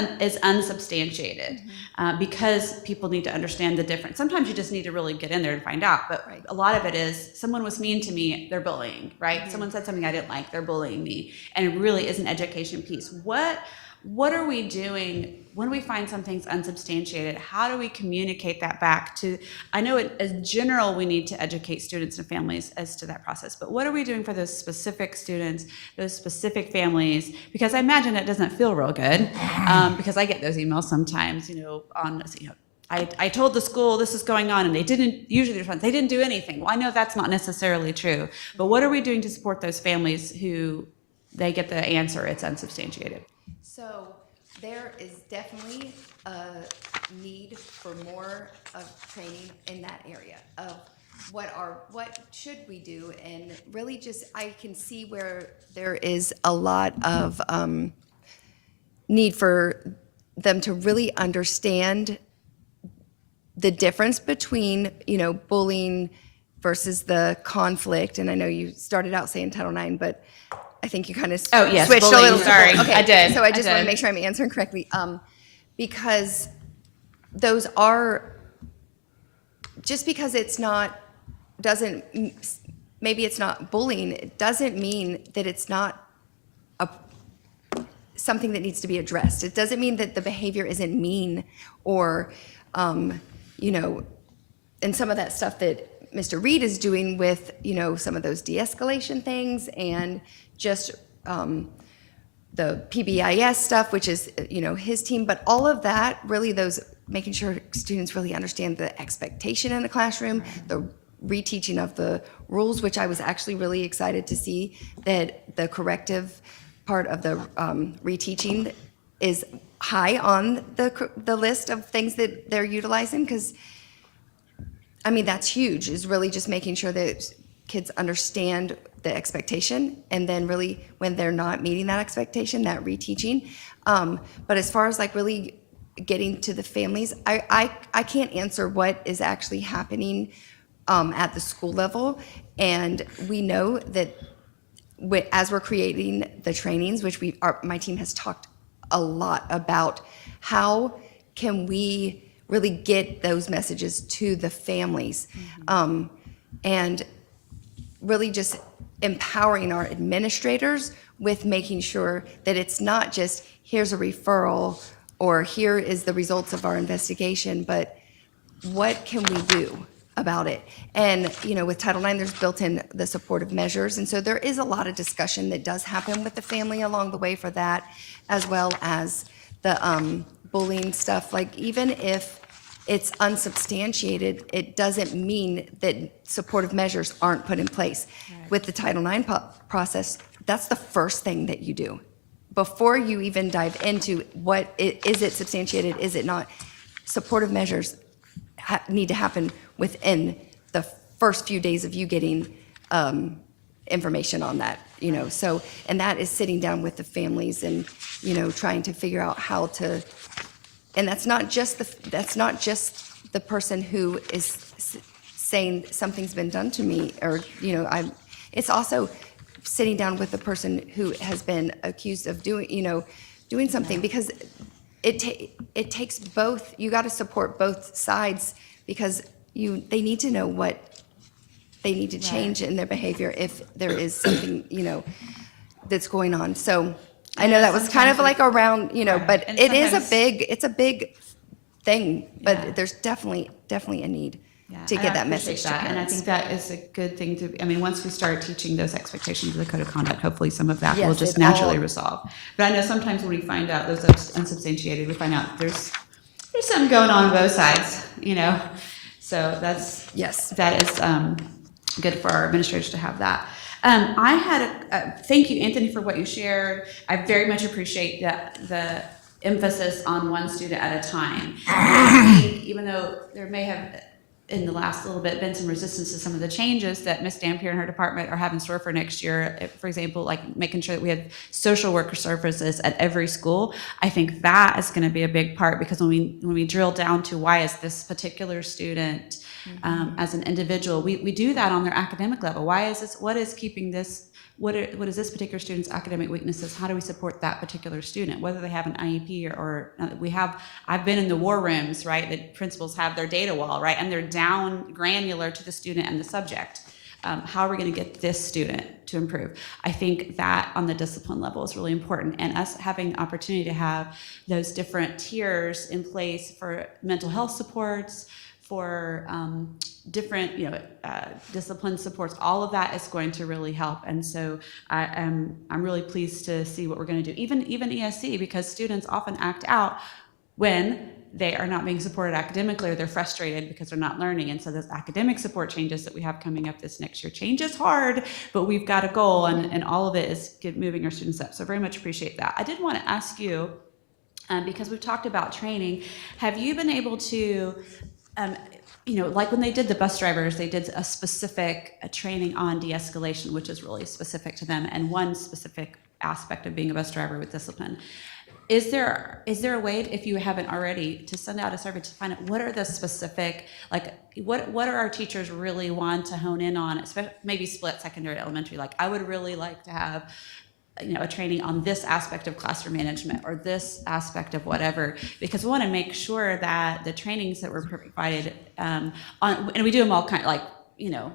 unsubstantiated, because people need to understand the difference. Sometimes you just need to really get in there and find out. But a lot of it is someone was mean to me, they're bullying, right? Mm-hmm. Someone said something I didn't like, they're bullying me, and it really is an education piece. What are we doing when we find something's unsubstantiated? How do we communicate that back to, I know as general we need to educate students and families as to that process, but what are we doing for those specific students, those specific families? Because I imagine it doesn't feel real good, because I get those emails sometimes, I told the school this is going on, and they didn't, usually they didn't do anything. Well, I know that's not necessarily true, but what are we doing to support those families who they get the answer, it's unsubstantiated? So there is definitely a need for more of training in that area of what should we do, and really just I can see where there is a lot of need for them to really understand the difference between, bullying versus the conflict. And I know you started out saying Title IX, but I think you kind of Oh, yes, switched a bullying, little. sorry. Okay, I did, So I I just want to did. make sure I'm answering correctly. Because those are, just because it's not, doesn't, maybe it's not bullying, it doesn't mean that it's not something that needs to be addressed. It doesn't mean that the behavior isn't mean or, and some of that stuff that Mr. Reed is doing with, some of those de-escalation things and just the PBIS stuff, which is, his team, but all of that, really those, making sure students really understand the expectation in the classroom, the reteaching of the rules, which I was actually really excited to see that the corrective part of the reteaching is high on the list of things that they're utilizing, because that's huge, is really just making sure that kids understand the expectation, and then really when they're not meeting that expectation, that reteaching. But as far as like really getting to the families, I can't answer what is actually happening at the school level. And we know that as we're creating the trainings, which my team has talked a lot about, how can we really get those messages to the families, and really just empowering our administrators with making sure that it's not just here's a referral or here is the results of our investigation, but what can we do about it? And with Title IX, there's built in the supportive measures, and so there is a lot of discussion that does happen with the family along the way for that, as well as the bullying stuff. Like, even if it's unsubstantiated, it doesn't mean that supportive measures aren't put in place. With the Title IX process, that's the first thing that you do. Before you even dive into is it substantiated, is it not, supportive measures need to happen within the first few days of you getting information on that, So, and that is sitting down with the families and, trying to figure out how to, and that's not just the person who is saying something's been done to me, or, it's also sitting down with the person who has been accused of doing something, because it takes both. You got to support both sides, because they need to know what they need to change in their behavior if there is something, that's going on. So I know that was kind of like around, but And it is sometimes- it's a big thing, but Yeah. there's definitely a need to and get I that appreciate message to that. And I parents. think that is a good thing once we start teaching those expectations of the code of conduct, hopefully some of that will Yes, just it naturally all- resolve. But I know sometimes when we find out those unsubstantiated, we find out there's something going on both sides, So Yes. that is good for our administrators to have that. I had thank you, Anthony, for what you shared. I very much appreciate the emphasis on one student at a time. And I think even though there may have in the last little bit been some resistance to some of the changes that Ms. Dampier and her department are having in store for next year, for example, like making sure that we have social worker services at every school, I think that is going to be a big part, because when we drill down to why is this particular student as an individual, we do that on their academic level. Why is this? What is keeping this? What is this particular student's academic weaknesses? How do we support that particular student? Whether they have an IEP or I've been in the war rooms, right? The principals have their data wall, right? And they're down granular to the student and the subject. How are we going to get this student to improve? I think that on the discipline level is really important, and us having the opportunity to have those different tiers in place for mental health supports, for different, discipline supports, all of that is going to really help. And so I'm really pleased to see what we're going to do. Even ESC, because students often act out when they are not being supported academically, or they're frustrated because they're not learning. And so those academic support changes that we have coming up this next year, change is hard, but we've got a goal, and all of it is moving our students up. So very much appreciate that. I did want to ask you, because we've talked about training, have you been able to, like when they did the bus drivers, they did a specific training on de-escalation, which is really specific to them, and one specific aspect of being a bus driver with discipline. Is there a way, if you haven't already, to send out a survey to find out what are the specific, like, what are our teachers really want to hone in on, especially maybe split secondary, elementary, like, I would really like to have, you know, a training on this aspect of classroom management or this aspect of whatever, because we want to make sure that the trainings that were provided and we do them all kind of like, you know,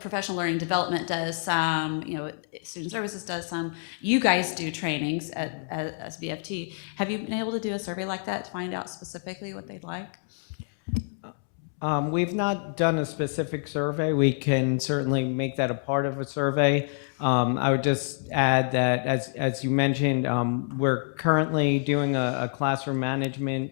professional learning development does some, you know, student services does some. You guys do trainings as BFT. Have you been able to do a survey like that to find out specifically what they'd like? We've not done a specific survey. We can certainly make that a part of a survey. I would just add that, as you mentioned, we're currently doing a classroom management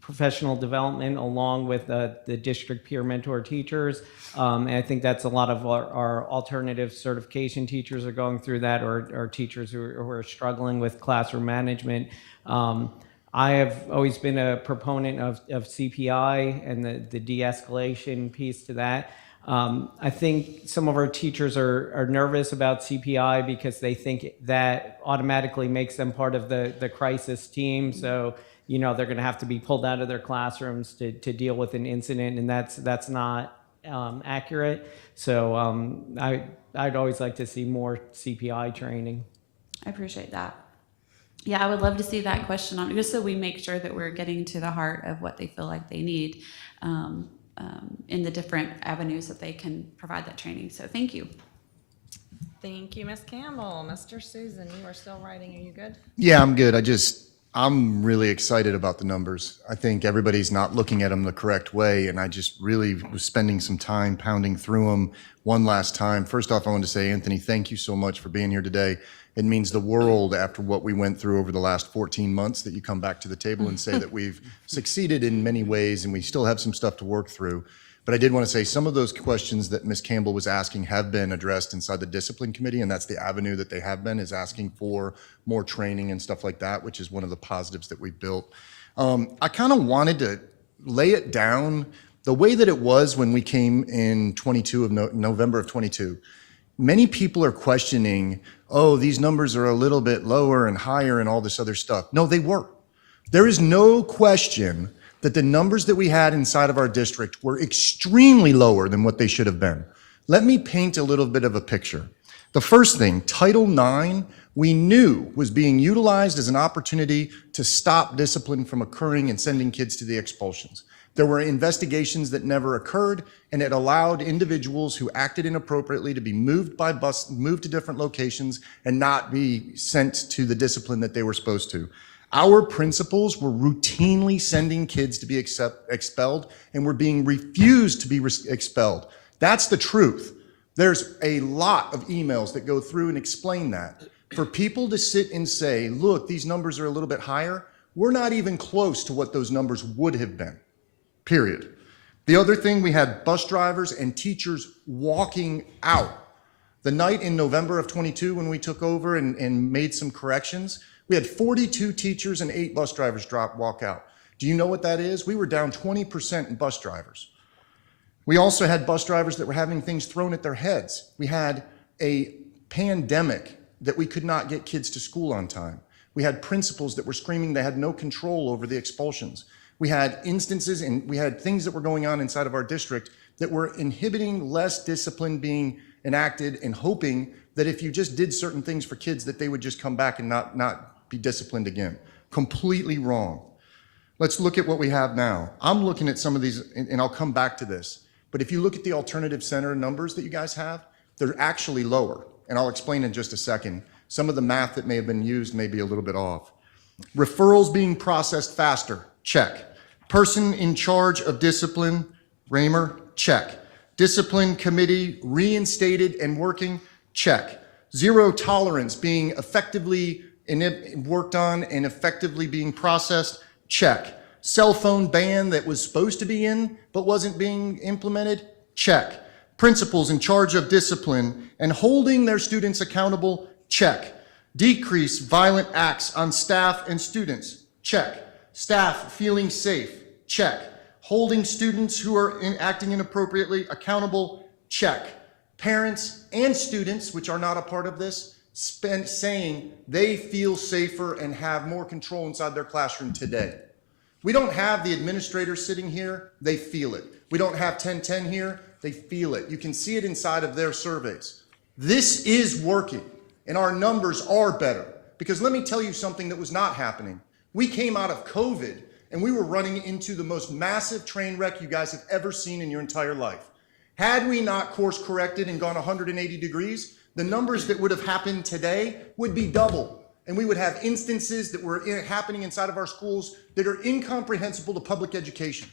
professional development along with the district peer mentor teachers. And I think that's a lot of our alternative certification teachers are going through that, or teachers who are struggling with classroom management. I have always been a proponent of CPI and the de-escalation piece to that. I think some of our teachers are nervous about CPI because they think that automatically makes them part of the crisis team. So, you know, they're going to have to be pulled out of their classrooms to deal with an incident, and that's not accurate. So I'd always like to see more CPI training. I appreciate that. Yeah, I would love to see that question on, just so we make sure that we're getting to the heart of what they feel like they need in the different avenues that they can provide that training. So thank you. Thank you, Ms. Campbell. Mr. Susan, you are still writing. Are you good? Yeah, I'm good. I'm really excited about the numbers. I think everybody's not looking at them the correct way, and I just really was spending some time pounding through them one last time. First off, I want to say, Anthony, thank you so much for being here today. It means the world after what we went through over the last 14 months that you come back to the table and say that we've succeeded in many ways and we still have some stuff to work through. But I did want to say some of those questions that Ms. Campbell was asking have been addressed inside the discipline committee, and that's the avenue that they have been, is asking for more training and stuff like that, which is one of the positives that we've built. I kind of wanted to lay it down the way that it was when we came in November of 22. Many people are questioning, oh, these numbers are a little bit lower and higher and all this other stuff. No, they were. There is no question that the numbers that we had inside of our district were extremely lower than what they should have been. Let me paint a little bit of a picture. The first thing, Title IX, we knew was being utilized as an opportunity to stop discipline from occurring and sending kids to the expulsions. There were investigations that never occurred, and it allowed individuals who acted inappropriately to be moved by bus, moved to different locations, and not be sent to the discipline that they were supposed to. Our principals were routinely sending kids to be expelled and were being refused to be expelled. That's the truth. There's a lot of emails that go through and explain that. For people to sit and say, look, these numbers are a little bit higher, we're not even close to what those numbers would have been, period. The other thing, we had bus drivers and teachers walking out. The night in November of 22 when we took over and made some corrections, we had 42 teachers and 8 bus drivers walk out. Do you know what that is? We were down 20% in bus drivers. We also had bus drivers that were having things thrown at their heads. We had a pandemic that we could not get kids to school on time. We had principals that were screaming they had no control over the expulsions. We had instances and we had things that were going on inside of our district that were inhibiting less discipline being enacted and hoping that if you just did certain things for kids that they would just come back and not be disciplined again. Completely wrong. Let's look at what we have now. I'm looking at some of these, and I'll come back to this, but if you look at the alternative center numbers that you guys have, they're actually lower, and I'll explain in just a second. Some of the math that may have been used may be a little bit off. Referrals being processed faster, check. Person in charge of discipline, Raymer, check. Discipline committee reinstated and working, check. Zero tolerance being effectively worked on and effectively being processed, check. Cell phone ban that was supposed to be in but wasn't being implemented, check. Principals in charge of discipline and holding their students accountable, check. Decrease violent acts on staff and students, check. Staff feeling safe, check. Holding students who are acting inappropriately accountable, check. Parents and students, which are not a part of this, saying they feel safer and have more control inside their classroom today. We don't have the administrators sitting here, they feel it. We don't have 1010 here, they feel it. You can see it inside of their surveys. This is working, and our numbers are better. Because let me tell you something that was not happening. We came out of COVID, and we were running into the most massive train wreck you guys have ever seen in your entire life. Had we not course corrected and gone 180 degrees, the numbers that would have happened today would be double. And we would have instances that were happening inside of our schools that are incomprehensible to public education.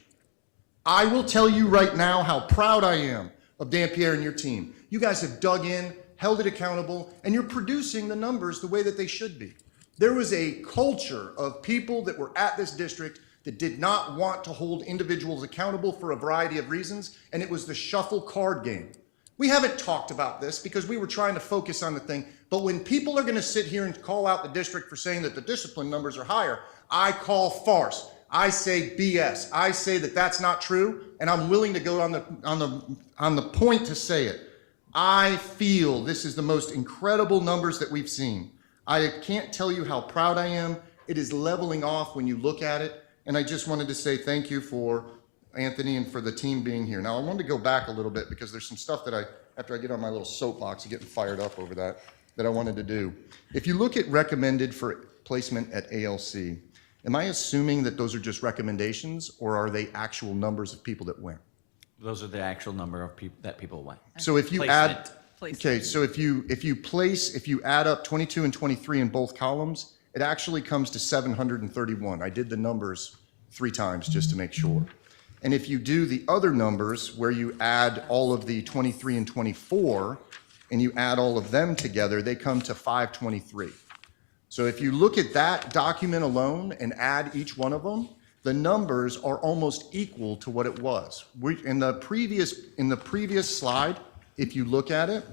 I will tell you right now how proud I am of Dan Pierre and your team. You guys have dug in, held it accountable, and you're producing the numbers the way that they should be. There was a culture of people that were at this district that did not want to hold individuals accountable for a variety of reasons, and it was the shuffle card game. We haven't talked about this because we were trying to focus on the thing, but when people are gonna sit here and call out the district for saying that the discipline numbers are higher, I call farce. I say BS. I say that that's not true, and I'm willing to go on the point to say it. I feel this is the most incredible numbers that we've seen. I can't tell you how proud I am. It is leveling off when you look at it, and I just wanted to say thank you for Anthony and for the team being here. Now, I wanted to go back a little bit because there's some stuff that after I get on my little soapbox, I'm getting fired up over that I wanted to do. If you look at recommended for placement at ALC, am I assuming that those are just recommendations, or are they actual numbers of people that went? Those are the actual number of people that people went. So if you Placement. add, Placement. okay, so if you add up 22 and 23 in both columns, it actually comes to 731. I did the numbers 3 times just to make sure. And if you do the other numbers where you add all of the 23 and 24 and you add all of them together, they come to 523. So if you look at that document alone and add each one of them, the numbers are almost equal to what it was. In the previous slide, if you look at it,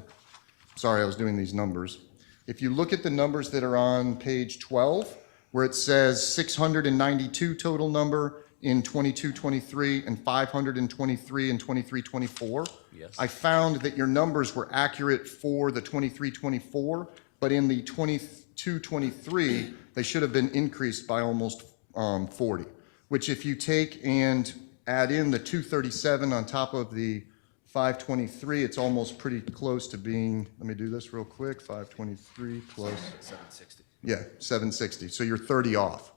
sorry, I was doing these numbers. If you look at the numbers that are on page 12, where it says 692 total number in 22-23 and 523 in 23-24, Yes. I found that your numbers were accurate for the 23-24, but in the 22-23, they should have been increased by almost 40. Which if you take and add in the 237 on top of the 523, it's almost pretty close to being, let me do this real quick, 523 plus. 760. Yeah, 760, so you're 30 off.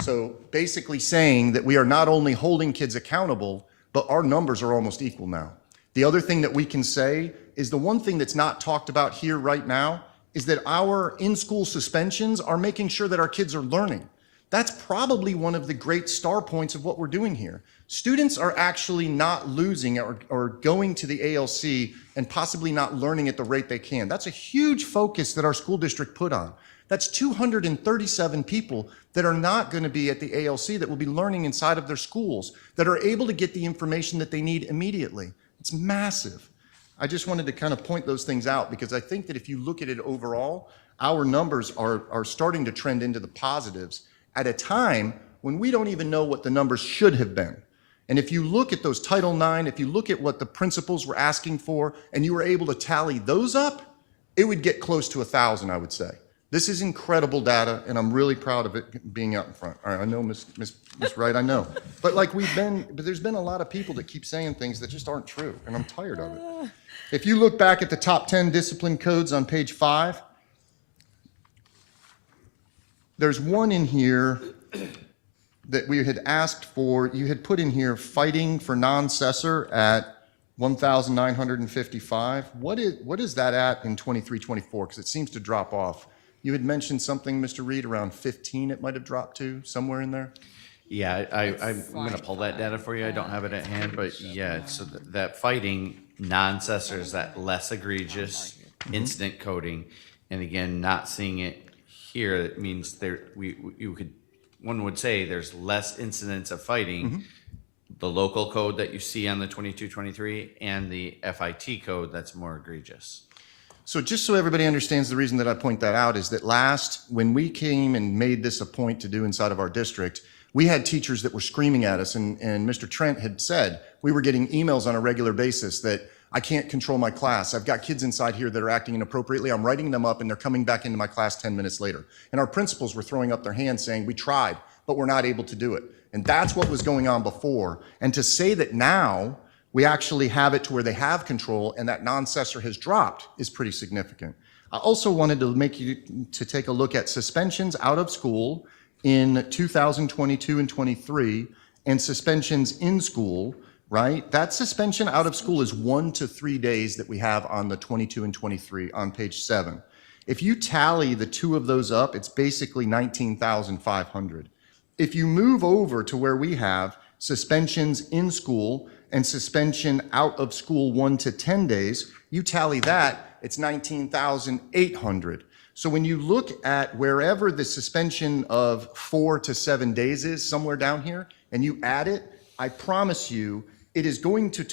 So basically saying that we are not only holding kids accountable, but our numbers are almost equal now. The other thing that we can say is the one thing that's not talked about here right now is that our in-school suspensions are making sure that our kids are learning. That's probably one of the great star points of what we're doing here. Students are actually not losing or going to the ALC and possibly not learning at the rate they can. That's a huge focus that our school district put on. That's 237 people that are not going to be at the ALC that will be learning inside of their schools, that are able to get the information that they need immediately. It's massive. I just wanted to kind of point those things out because I think that if you look at it overall, our numbers are starting to trend into the positives at a time when we don't even know what the numbers should have been. And if you look at those Title IX, if you look at what the principals were asking for, and you were able to tally those up, it would get close to 1,000, I would say. This is incredible data, and I'm really proud of it being out in front. All right, I know, Miss Wright, I know. But there's been a lot of people that keep saying things that just aren't true, and I'm tired of it. If you look back at the top 10 discipline codes on page 5, there's one in here that we had asked for. You had put in here fighting for non-cessor at 1,955. What is that at in 23-24? Because it seems to drop off. You had mentioned something, Mr. Reed, around 15 it might have dropped to, somewhere in there? Yeah, I'm going to pull that data for you. I don't have it at hand, but yeah, so that fighting non-cessor is that less egregious incident coding. And again, not seeing it here, it means one would say there's less incidents of fighting. The local code that you see on the 22-23 and the FIT code that's more egregious. So just so everybody understands, the reason that I point that out is that when we came and made this a point to do inside of our district, we had teachers that were screaming at us, and Mr. Trent had said we were getting emails on a regular basis that I can't control my class. I've got kids inside here that are acting inappropriately. I'm writing them up and they're coming back into my class 10 minutes later. And our principals were throwing up their hands saying, we tried, but we're not able to do it. And that's what was going on before. And to say that now we actually have it to where they have control and that non-cessor has dropped is pretty significant. I also wanted to make you to take a look at suspensions out of school in 2022 and 23 and suspensions in school, right? That suspension out of school is 1 to 3 days that we have on the 22 and 23 on page 7. If you tally the two of those up, it's basically 19,500. If you move over to where we have suspensions in school and suspension out of school 1 to 10 days, you tally that, it's 19,800. So when you look at wherever the suspension of 4 to 7 days is, somewhere down here, and you add it, I promise you, it is going to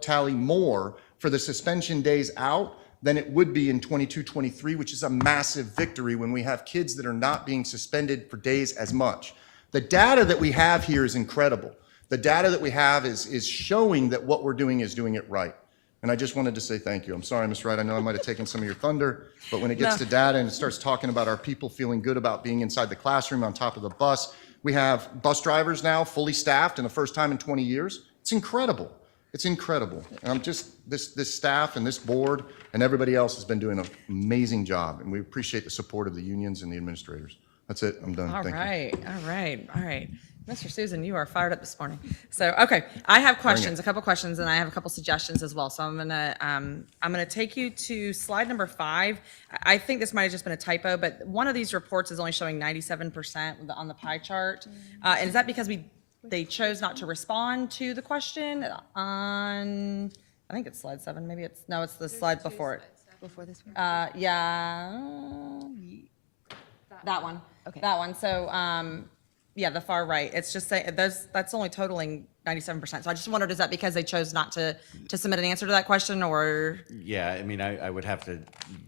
tally more for the suspension days out than it would be in 22-23, which is a massive victory when we have kids that are not being suspended for days as much. The data that we have here is incredible. The data that we have is showing that what we're doing is doing it right. And I just wanted to say thank you. I'm sorry, Ms. Wright, I know I might have taken some of your thunder, but when it gets to data and it starts talking about our people feeling good about being inside the classroom on top of the bus, we have bus drivers now fully staffed and the first time in 20 years. It's incredible. It's incredible. And I'm just, this staff and this board and everybody else has been doing an amazing job. And we appreciate the support of the unions and the administrators. That's it. I'm done. All Thank you. right. Mr. Susan, you are fired up this morning. So, okay, I have questions, a couple questions, and I have a couple suggestions as well. So I'm gonna take you to slide number 5. I think this might have just been a typo, but one of these reports is only showing 97% on the pie chart. And is that because they chose not to respond to the question on, I think it's slide 7, maybe it's the slide before it. Before this one? Yeah, that one. Okay. That one. So, yeah, the far right. It's just saying that's only totaling 97%. So I just wondered, is that because they chose not to submit an answer to that question, or? Yeah, I mean, I would have to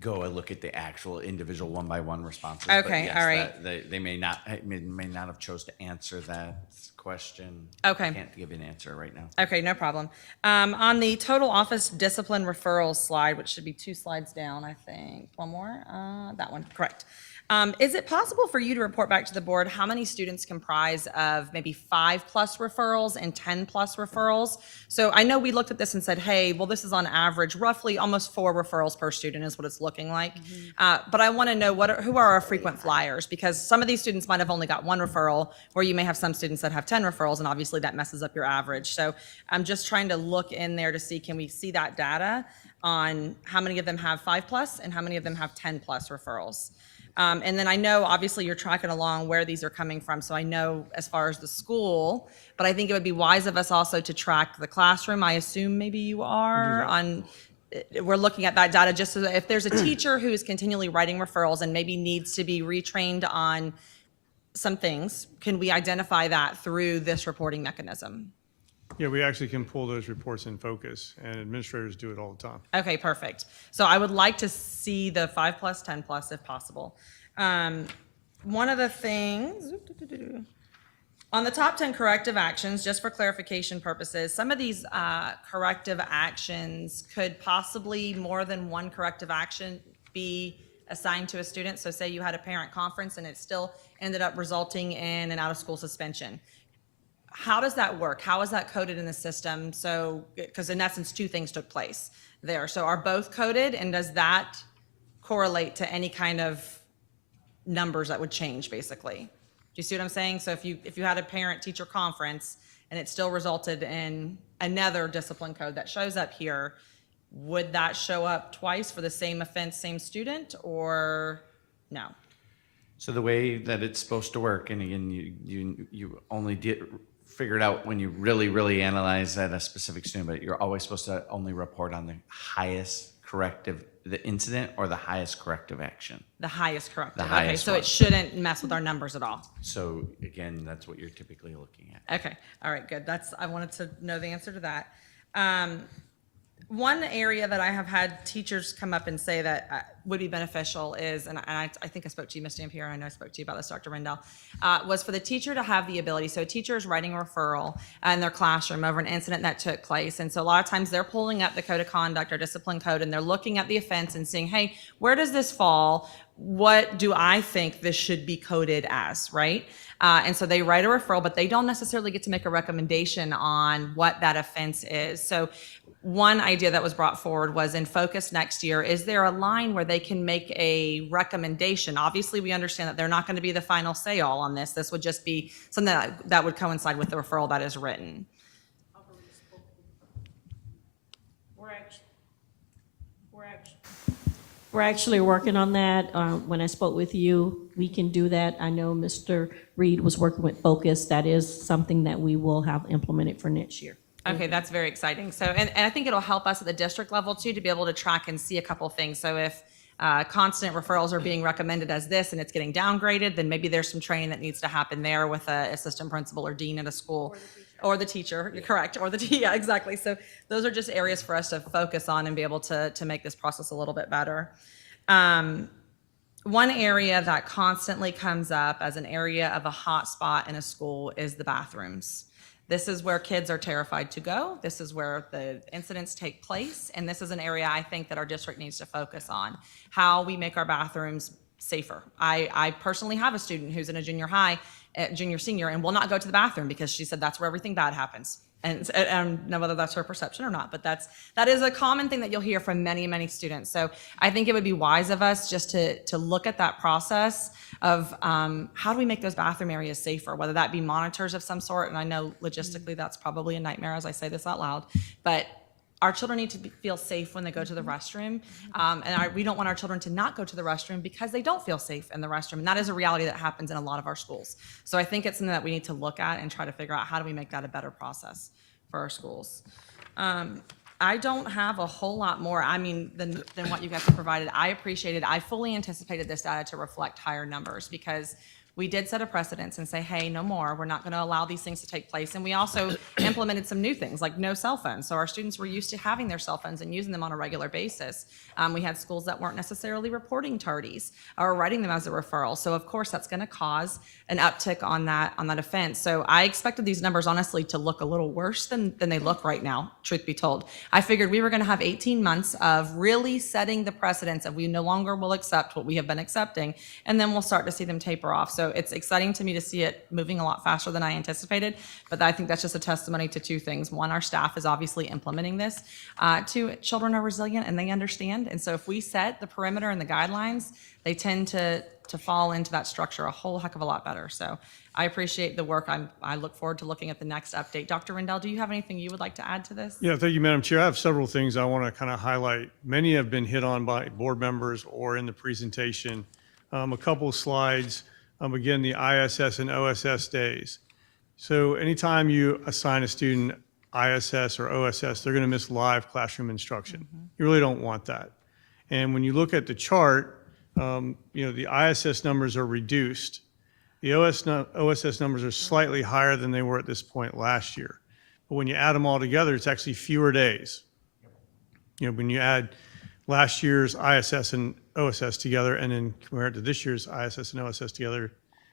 go and look at the actual individual one-by-one responses. Okay, but yes, all right. They may not have chose to answer that question. Okay. I can't give you an answer right now. Okay, no problem. On the total office discipline referrals slide, which should be 2 slides down, I think. One more. That one, correct. Is it possible for you to report back to the board how many students comprise of maybe 5+ referrals and 10+ referrals? So I know we looked at this and said, hey, well, this is on average roughly almost 4 referrals per student is what it's looking like. But I want to know who are our frequent flyers, because some of these students might have only got 1 referral, or you may have some students that have 10 referrals, and obviously that messes up your average. So I'm just trying to look in there to see, can we see that data on how many of them have 5+ and how many of them have 10+ referrals? And then I know, obviously, you're tracking along where these are coming from, so I know as far as the school, but I think it would be wise of us also to track the classroom. I assume maybe you are on, we're looking at that data just so that if there's a teacher who is continually writing referrals and maybe needs to be retrained on some things, can we identify that through this reporting mechanism? Yeah, we actually can pull those reports in Focus, and administrators do it all the time. Okay, perfect. So I would like to see the 5+, 10+ if possible. One of the things, on the top 10 corrective actions, just for clarification purposes, some of these corrective actions could possibly more than one corrective action be assigned to a student. So say you had a parent conference and it still ended up resulting in an out-of-school suspension. How does that work? How is that coded in the system? So, because in essence, 2 things took place there. So are both coded, and does that correlate to any kind of numbers that would change, basically? Do you see what I'm saying? So if you had a parent-teacher conference and it still resulted in another discipline code that shows up here, would that show up twice for the same offense, same student, or no? So the way that it's supposed to work, and again, you only figure it out when you really analyze that a specific student, but you're always supposed to only report on the highest corrective, the incident or the highest corrective action. The highest corrective. The highest okay, so one. it shouldn't mess with our numbers at all. So again, that's what you're typically looking at. Okay, all right, good. I wanted to know the answer to that. One area that I have had teachers come up and say that would be beneficial is, and I think I spoke to you, Ms. Dampier, and I know I spoke to you about this, Dr. Rendell, was for the teacher to have the ability, so a teacher is writing a referral in their classroom over an incident that took place, and so a lot of times they're pulling up the code of conduct or discipline code, and they're looking at the offense and saying, hey, where does this fall? What do I think this should be coded as, right? And so they write a referral, but they don't necessarily get to make a recommendation on what that offense is. So one idea that was brought forward was in focus next year, is there a line where they can make a recommendation? Obviously, we understand that they're not going to be the final say all on this. This would just be something that would coincide with the referral that is written. We're actually working on that. When I spoke with you, we can do that. I know Mr. Reed was working with Focus. That is something that we will have implemented for next year. Okay, that's very exciting. So, and I think it'll help us at the district level too, to be able to track and see a couple of things. So if constant referrals are being recommended as this and it's getting downgraded, then maybe there's some training that needs to happen there with a assistant principal or dean at a school. Or the teacher, you're correct, or yeah, exactly. So those are just areas for us to focus on and be able to make this process a little bit better. One area that constantly comes up as an area of a hot spot in a school is the bathrooms. This is where kids are terrified to go. This is where the incidents take place. And this is an area I think that our district needs to focus on, how we make our bathrooms safer. I personally have a student who's in a junior high, junior senior, and will not go to the bathroom because she said that's where everything bad happens. And I don't know whether that's her perception or not, but that is a common thing that you'll hear from many, many students. So I think it would be wise of us just to look at that process of how do we make those bathroom areas safer, whether that be monitors of some sort. And I know logistically that's probably a nightmare as I say this out loud, but our children need to feel safe when they go to the restroom. We don't want our children to not go to the restroom because they don't feel safe in the restroom. And that is a reality that happens in a lot of our schools. So I think it's something that we need to look at and try to figure out how do we make that a better process for our schools. I don't have a whole lot more, than what you guys have provided. I appreciate it. I fully anticipated this data to reflect higher numbers because we did set a precedence and say, hey, no more. We're not going to allow these things to take place. And we also implemented some new things like no cell phones. So our students were used to having their cell phones and using them on a regular basis. We had schools that weren't necessarily reporting tardies or writing them as a referral. So of course that's going to cause an uptick on that offense. So I expected these numbers honestly to look a little worse than they look right now, truth be told. I figured we were going to have 18 months of really setting the precedence of we no longer will accept what we have been accepting, and then we'll start to see them taper off. So it's exciting to me to see it moving a lot faster than I anticipated, but I think that's just a testimony to two things. One, our staff is obviously implementing this. Two, children are resilient and they understand. And so if we set the perimeter and the guidelines, they tend to fall into that structure a whole heck of a lot better. So I appreciate the work. I look forward to looking at the next update. Dr. Rendell, do you have anything you would like to add to this? Yeah, thank you, Madam Chair. I have several things I want to kind of highlight. Many have been hit on by board members or in the presentation. A couple of slides. Again, the ISS and OSS days. So anytime you assign a student ISS or OSS, they're going to miss live classroom instruction. You really don't want that. And when you look at the chart, the ISS numbers are reduced. The OSS numbers are slightly higher than they were at this point last year. But when you add them all together, it's actually fewer days. When you add last year's ISS and OSS together and then compare it to this year's ISS and OSS together,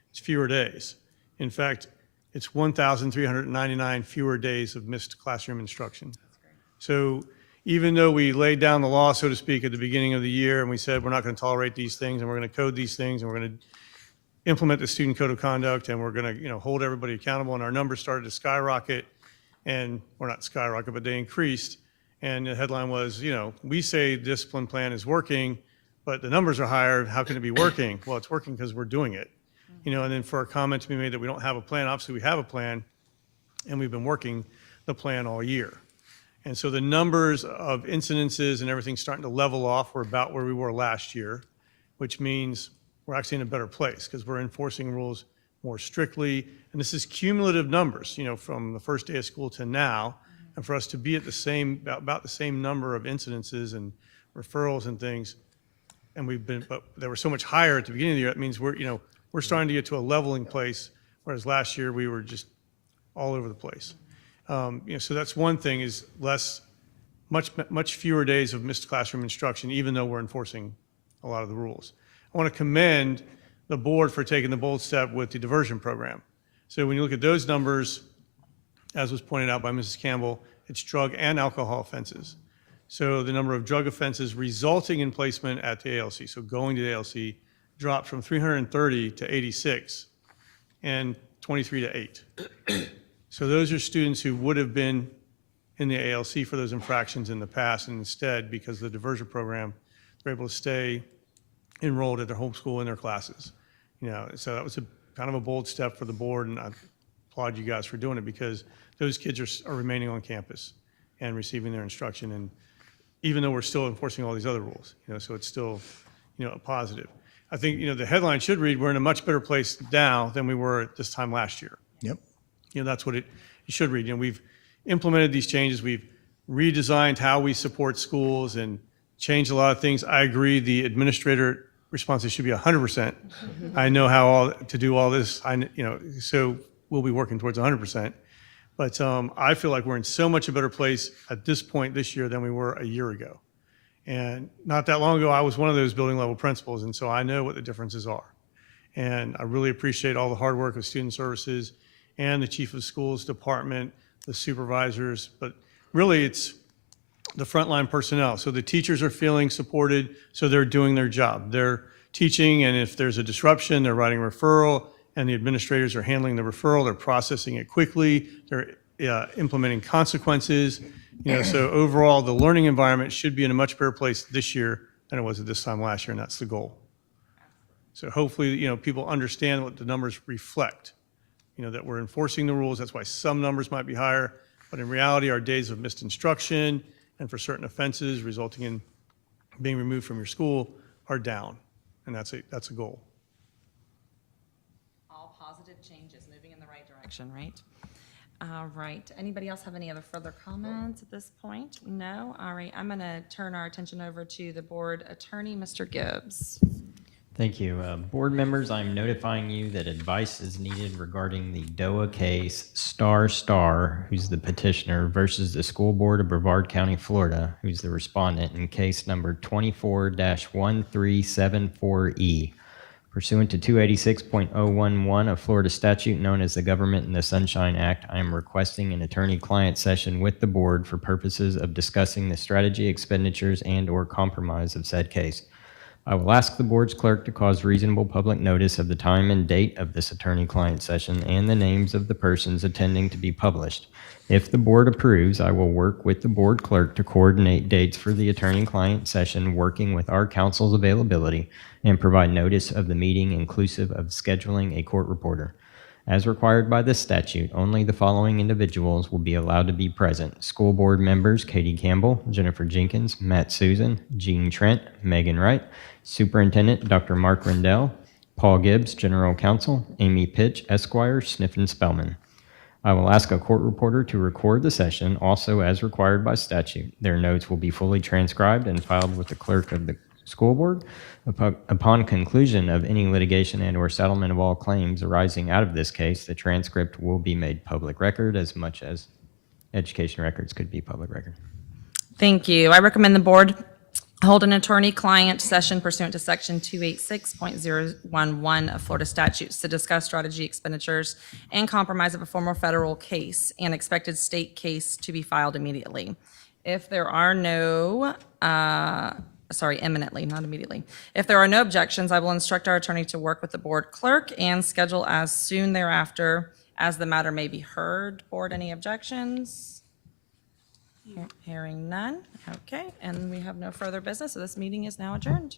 it's fewer days. In fact, it's 1,399 fewer days of missed classroom instruction. So even though we laid down the law, so to speak, at the beginning of the year, and we said we're not going to tolerate these things, and we're going to code these things, and we're going to implement the student code of conduct, and we're going to hold everybody accountable, and our numbers started to skyrocket, and or not skyrocket, but they increased. And the headline was, we say the discipline plan is working, but the numbers are higher. How can it be working? Well, it's working because we're doing it. And then for a comment to be made that we don't have a plan, obviously we have a plan, and we've been working the plan all year. And so the numbers of incidences and everything starting to level off. We're about where we were last year, which means we're actually in a better place because we're enforcing rules more strictly. And this is cumulative numbers, from the first day of school to now. And for us to be at about the same number of incidences and referrals and things, and but they were so much higher at the beginning of the year, that means we're starting to get to a leveling place, whereas last year we were just all over the place. So that's one thing, is less much fewer days of missed classroom instruction, even though we're enforcing a lot of the rules. I want to commend the board for taking the bold step with the diversion program. So when you look at those numbers, as was pointed out by Mrs. Campbell, it's drug and alcohol offenses. So the number of drug offenses resulting in placement at the ALC, so going to the ALC, dropped from 330 to 86 and 23 to 8. So those are students who would have been in the ALC for those infractions in the past, and instead, because of the diversion program, they're able to stay enrolled at their home school in their classes. So that was kind of a bold step for the board, and I applaud you guys for doing it, because those kids are remaining on campus and receiving their instruction, and even though we're still enforcing all these other rules, so it's still, a positive. I think, the headline should read, we're in a much better place now than we were at this time last year. Yep. That's what it should read. We've implemented these changes. We've redesigned how we support schools and changed a lot of things. I agree the administrator responses should be 100%. I know how to do all this. So we'll be working towards 100%. But I feel like we're in so much a better place at this point this year than we were a year ago. And not that long ago, I was one of those building level principals, and so I know what the differences are. And I really appreciate all the hard work of student services and the chief of schools department, the supervisors, but really it's the frontline personnel. So the teachers are feeling supported, so they're doing their job. They're teaching, and if there's a disruption, they're writing a referral, and the administrators are handling the referral. They're processing it quickly. They're implementing consequences. So overall, the learning environment should be in a much better place this year than it was at this time last year, and that's the goal. So hopefully, people understand what the numbers reflect. That we're enforcing the rules. That's why some numbers might be higher, but in reality, our days of missed instruction and for certain offenses resulting in being removed from your school are down, and that's a goal. All positive changes, moving in the right direction, right? All right. Anybody else have any other further comments at this point? No? All right. I'm going to turn our attention over to the board attorney, Mr. Gibbs. Thank you. Board members, I'm notifying you that advice is needed regarding the DOA case Star, who's the petitioner, versus the School Board of Brevard County, Florida, who's the respondent, in case number 24-1374E. Pursuant to 286.011 of Florida statute known as the Government in the Sunshine Act, I am requesting an attorney-client session with the board for purposes of discussing the strategy, expenditures, and/or compromise of said case. I will ask the board's clerk to cause reasonable public notice of the time and date of this attorney-client session and the names of the persons attending to be published. If the board approves, I will work with the board clerk to coordinate dates for the attorney-client session, working with our counsel's availability, and provide notice of the meeting inclusive of scheduling a court reporter. As required by this statute, only the following individuals will be allowed to be present: school board members Katie Campbell, Jennifer Jenkins, Matt Susan, Jean Trent, Megan Wright, Superintendent Dr. Mark Rendell, Paul Gibbs, General Counsel, Amy Pitch, Esquire, Sniffen Spellman. I will ask a court reporter to record the session, also as required by statute. Their notes will be fully transcribed and filed with the clerk of the school board. Upon conclusion of any litigation and/or settlement of all claims arising out of this case, the transcript will be made public record, as much as education records could be public record. Thank you. I recommend the board hold an attorney-client session pursuant to Section 286.011 of Florida statutes to discuss strategy, expenditures, and compromise of a former federal case and expected state case to be filed immediately. If there are no, imminently, not immediately. If there are no objections, I will instruct our attorney to work with the board clerk and schedule as soon thereafter as the matter may be heard. Board, any objections? Hearing none. Okay, and we have no further business, so this meeting is now adjourned.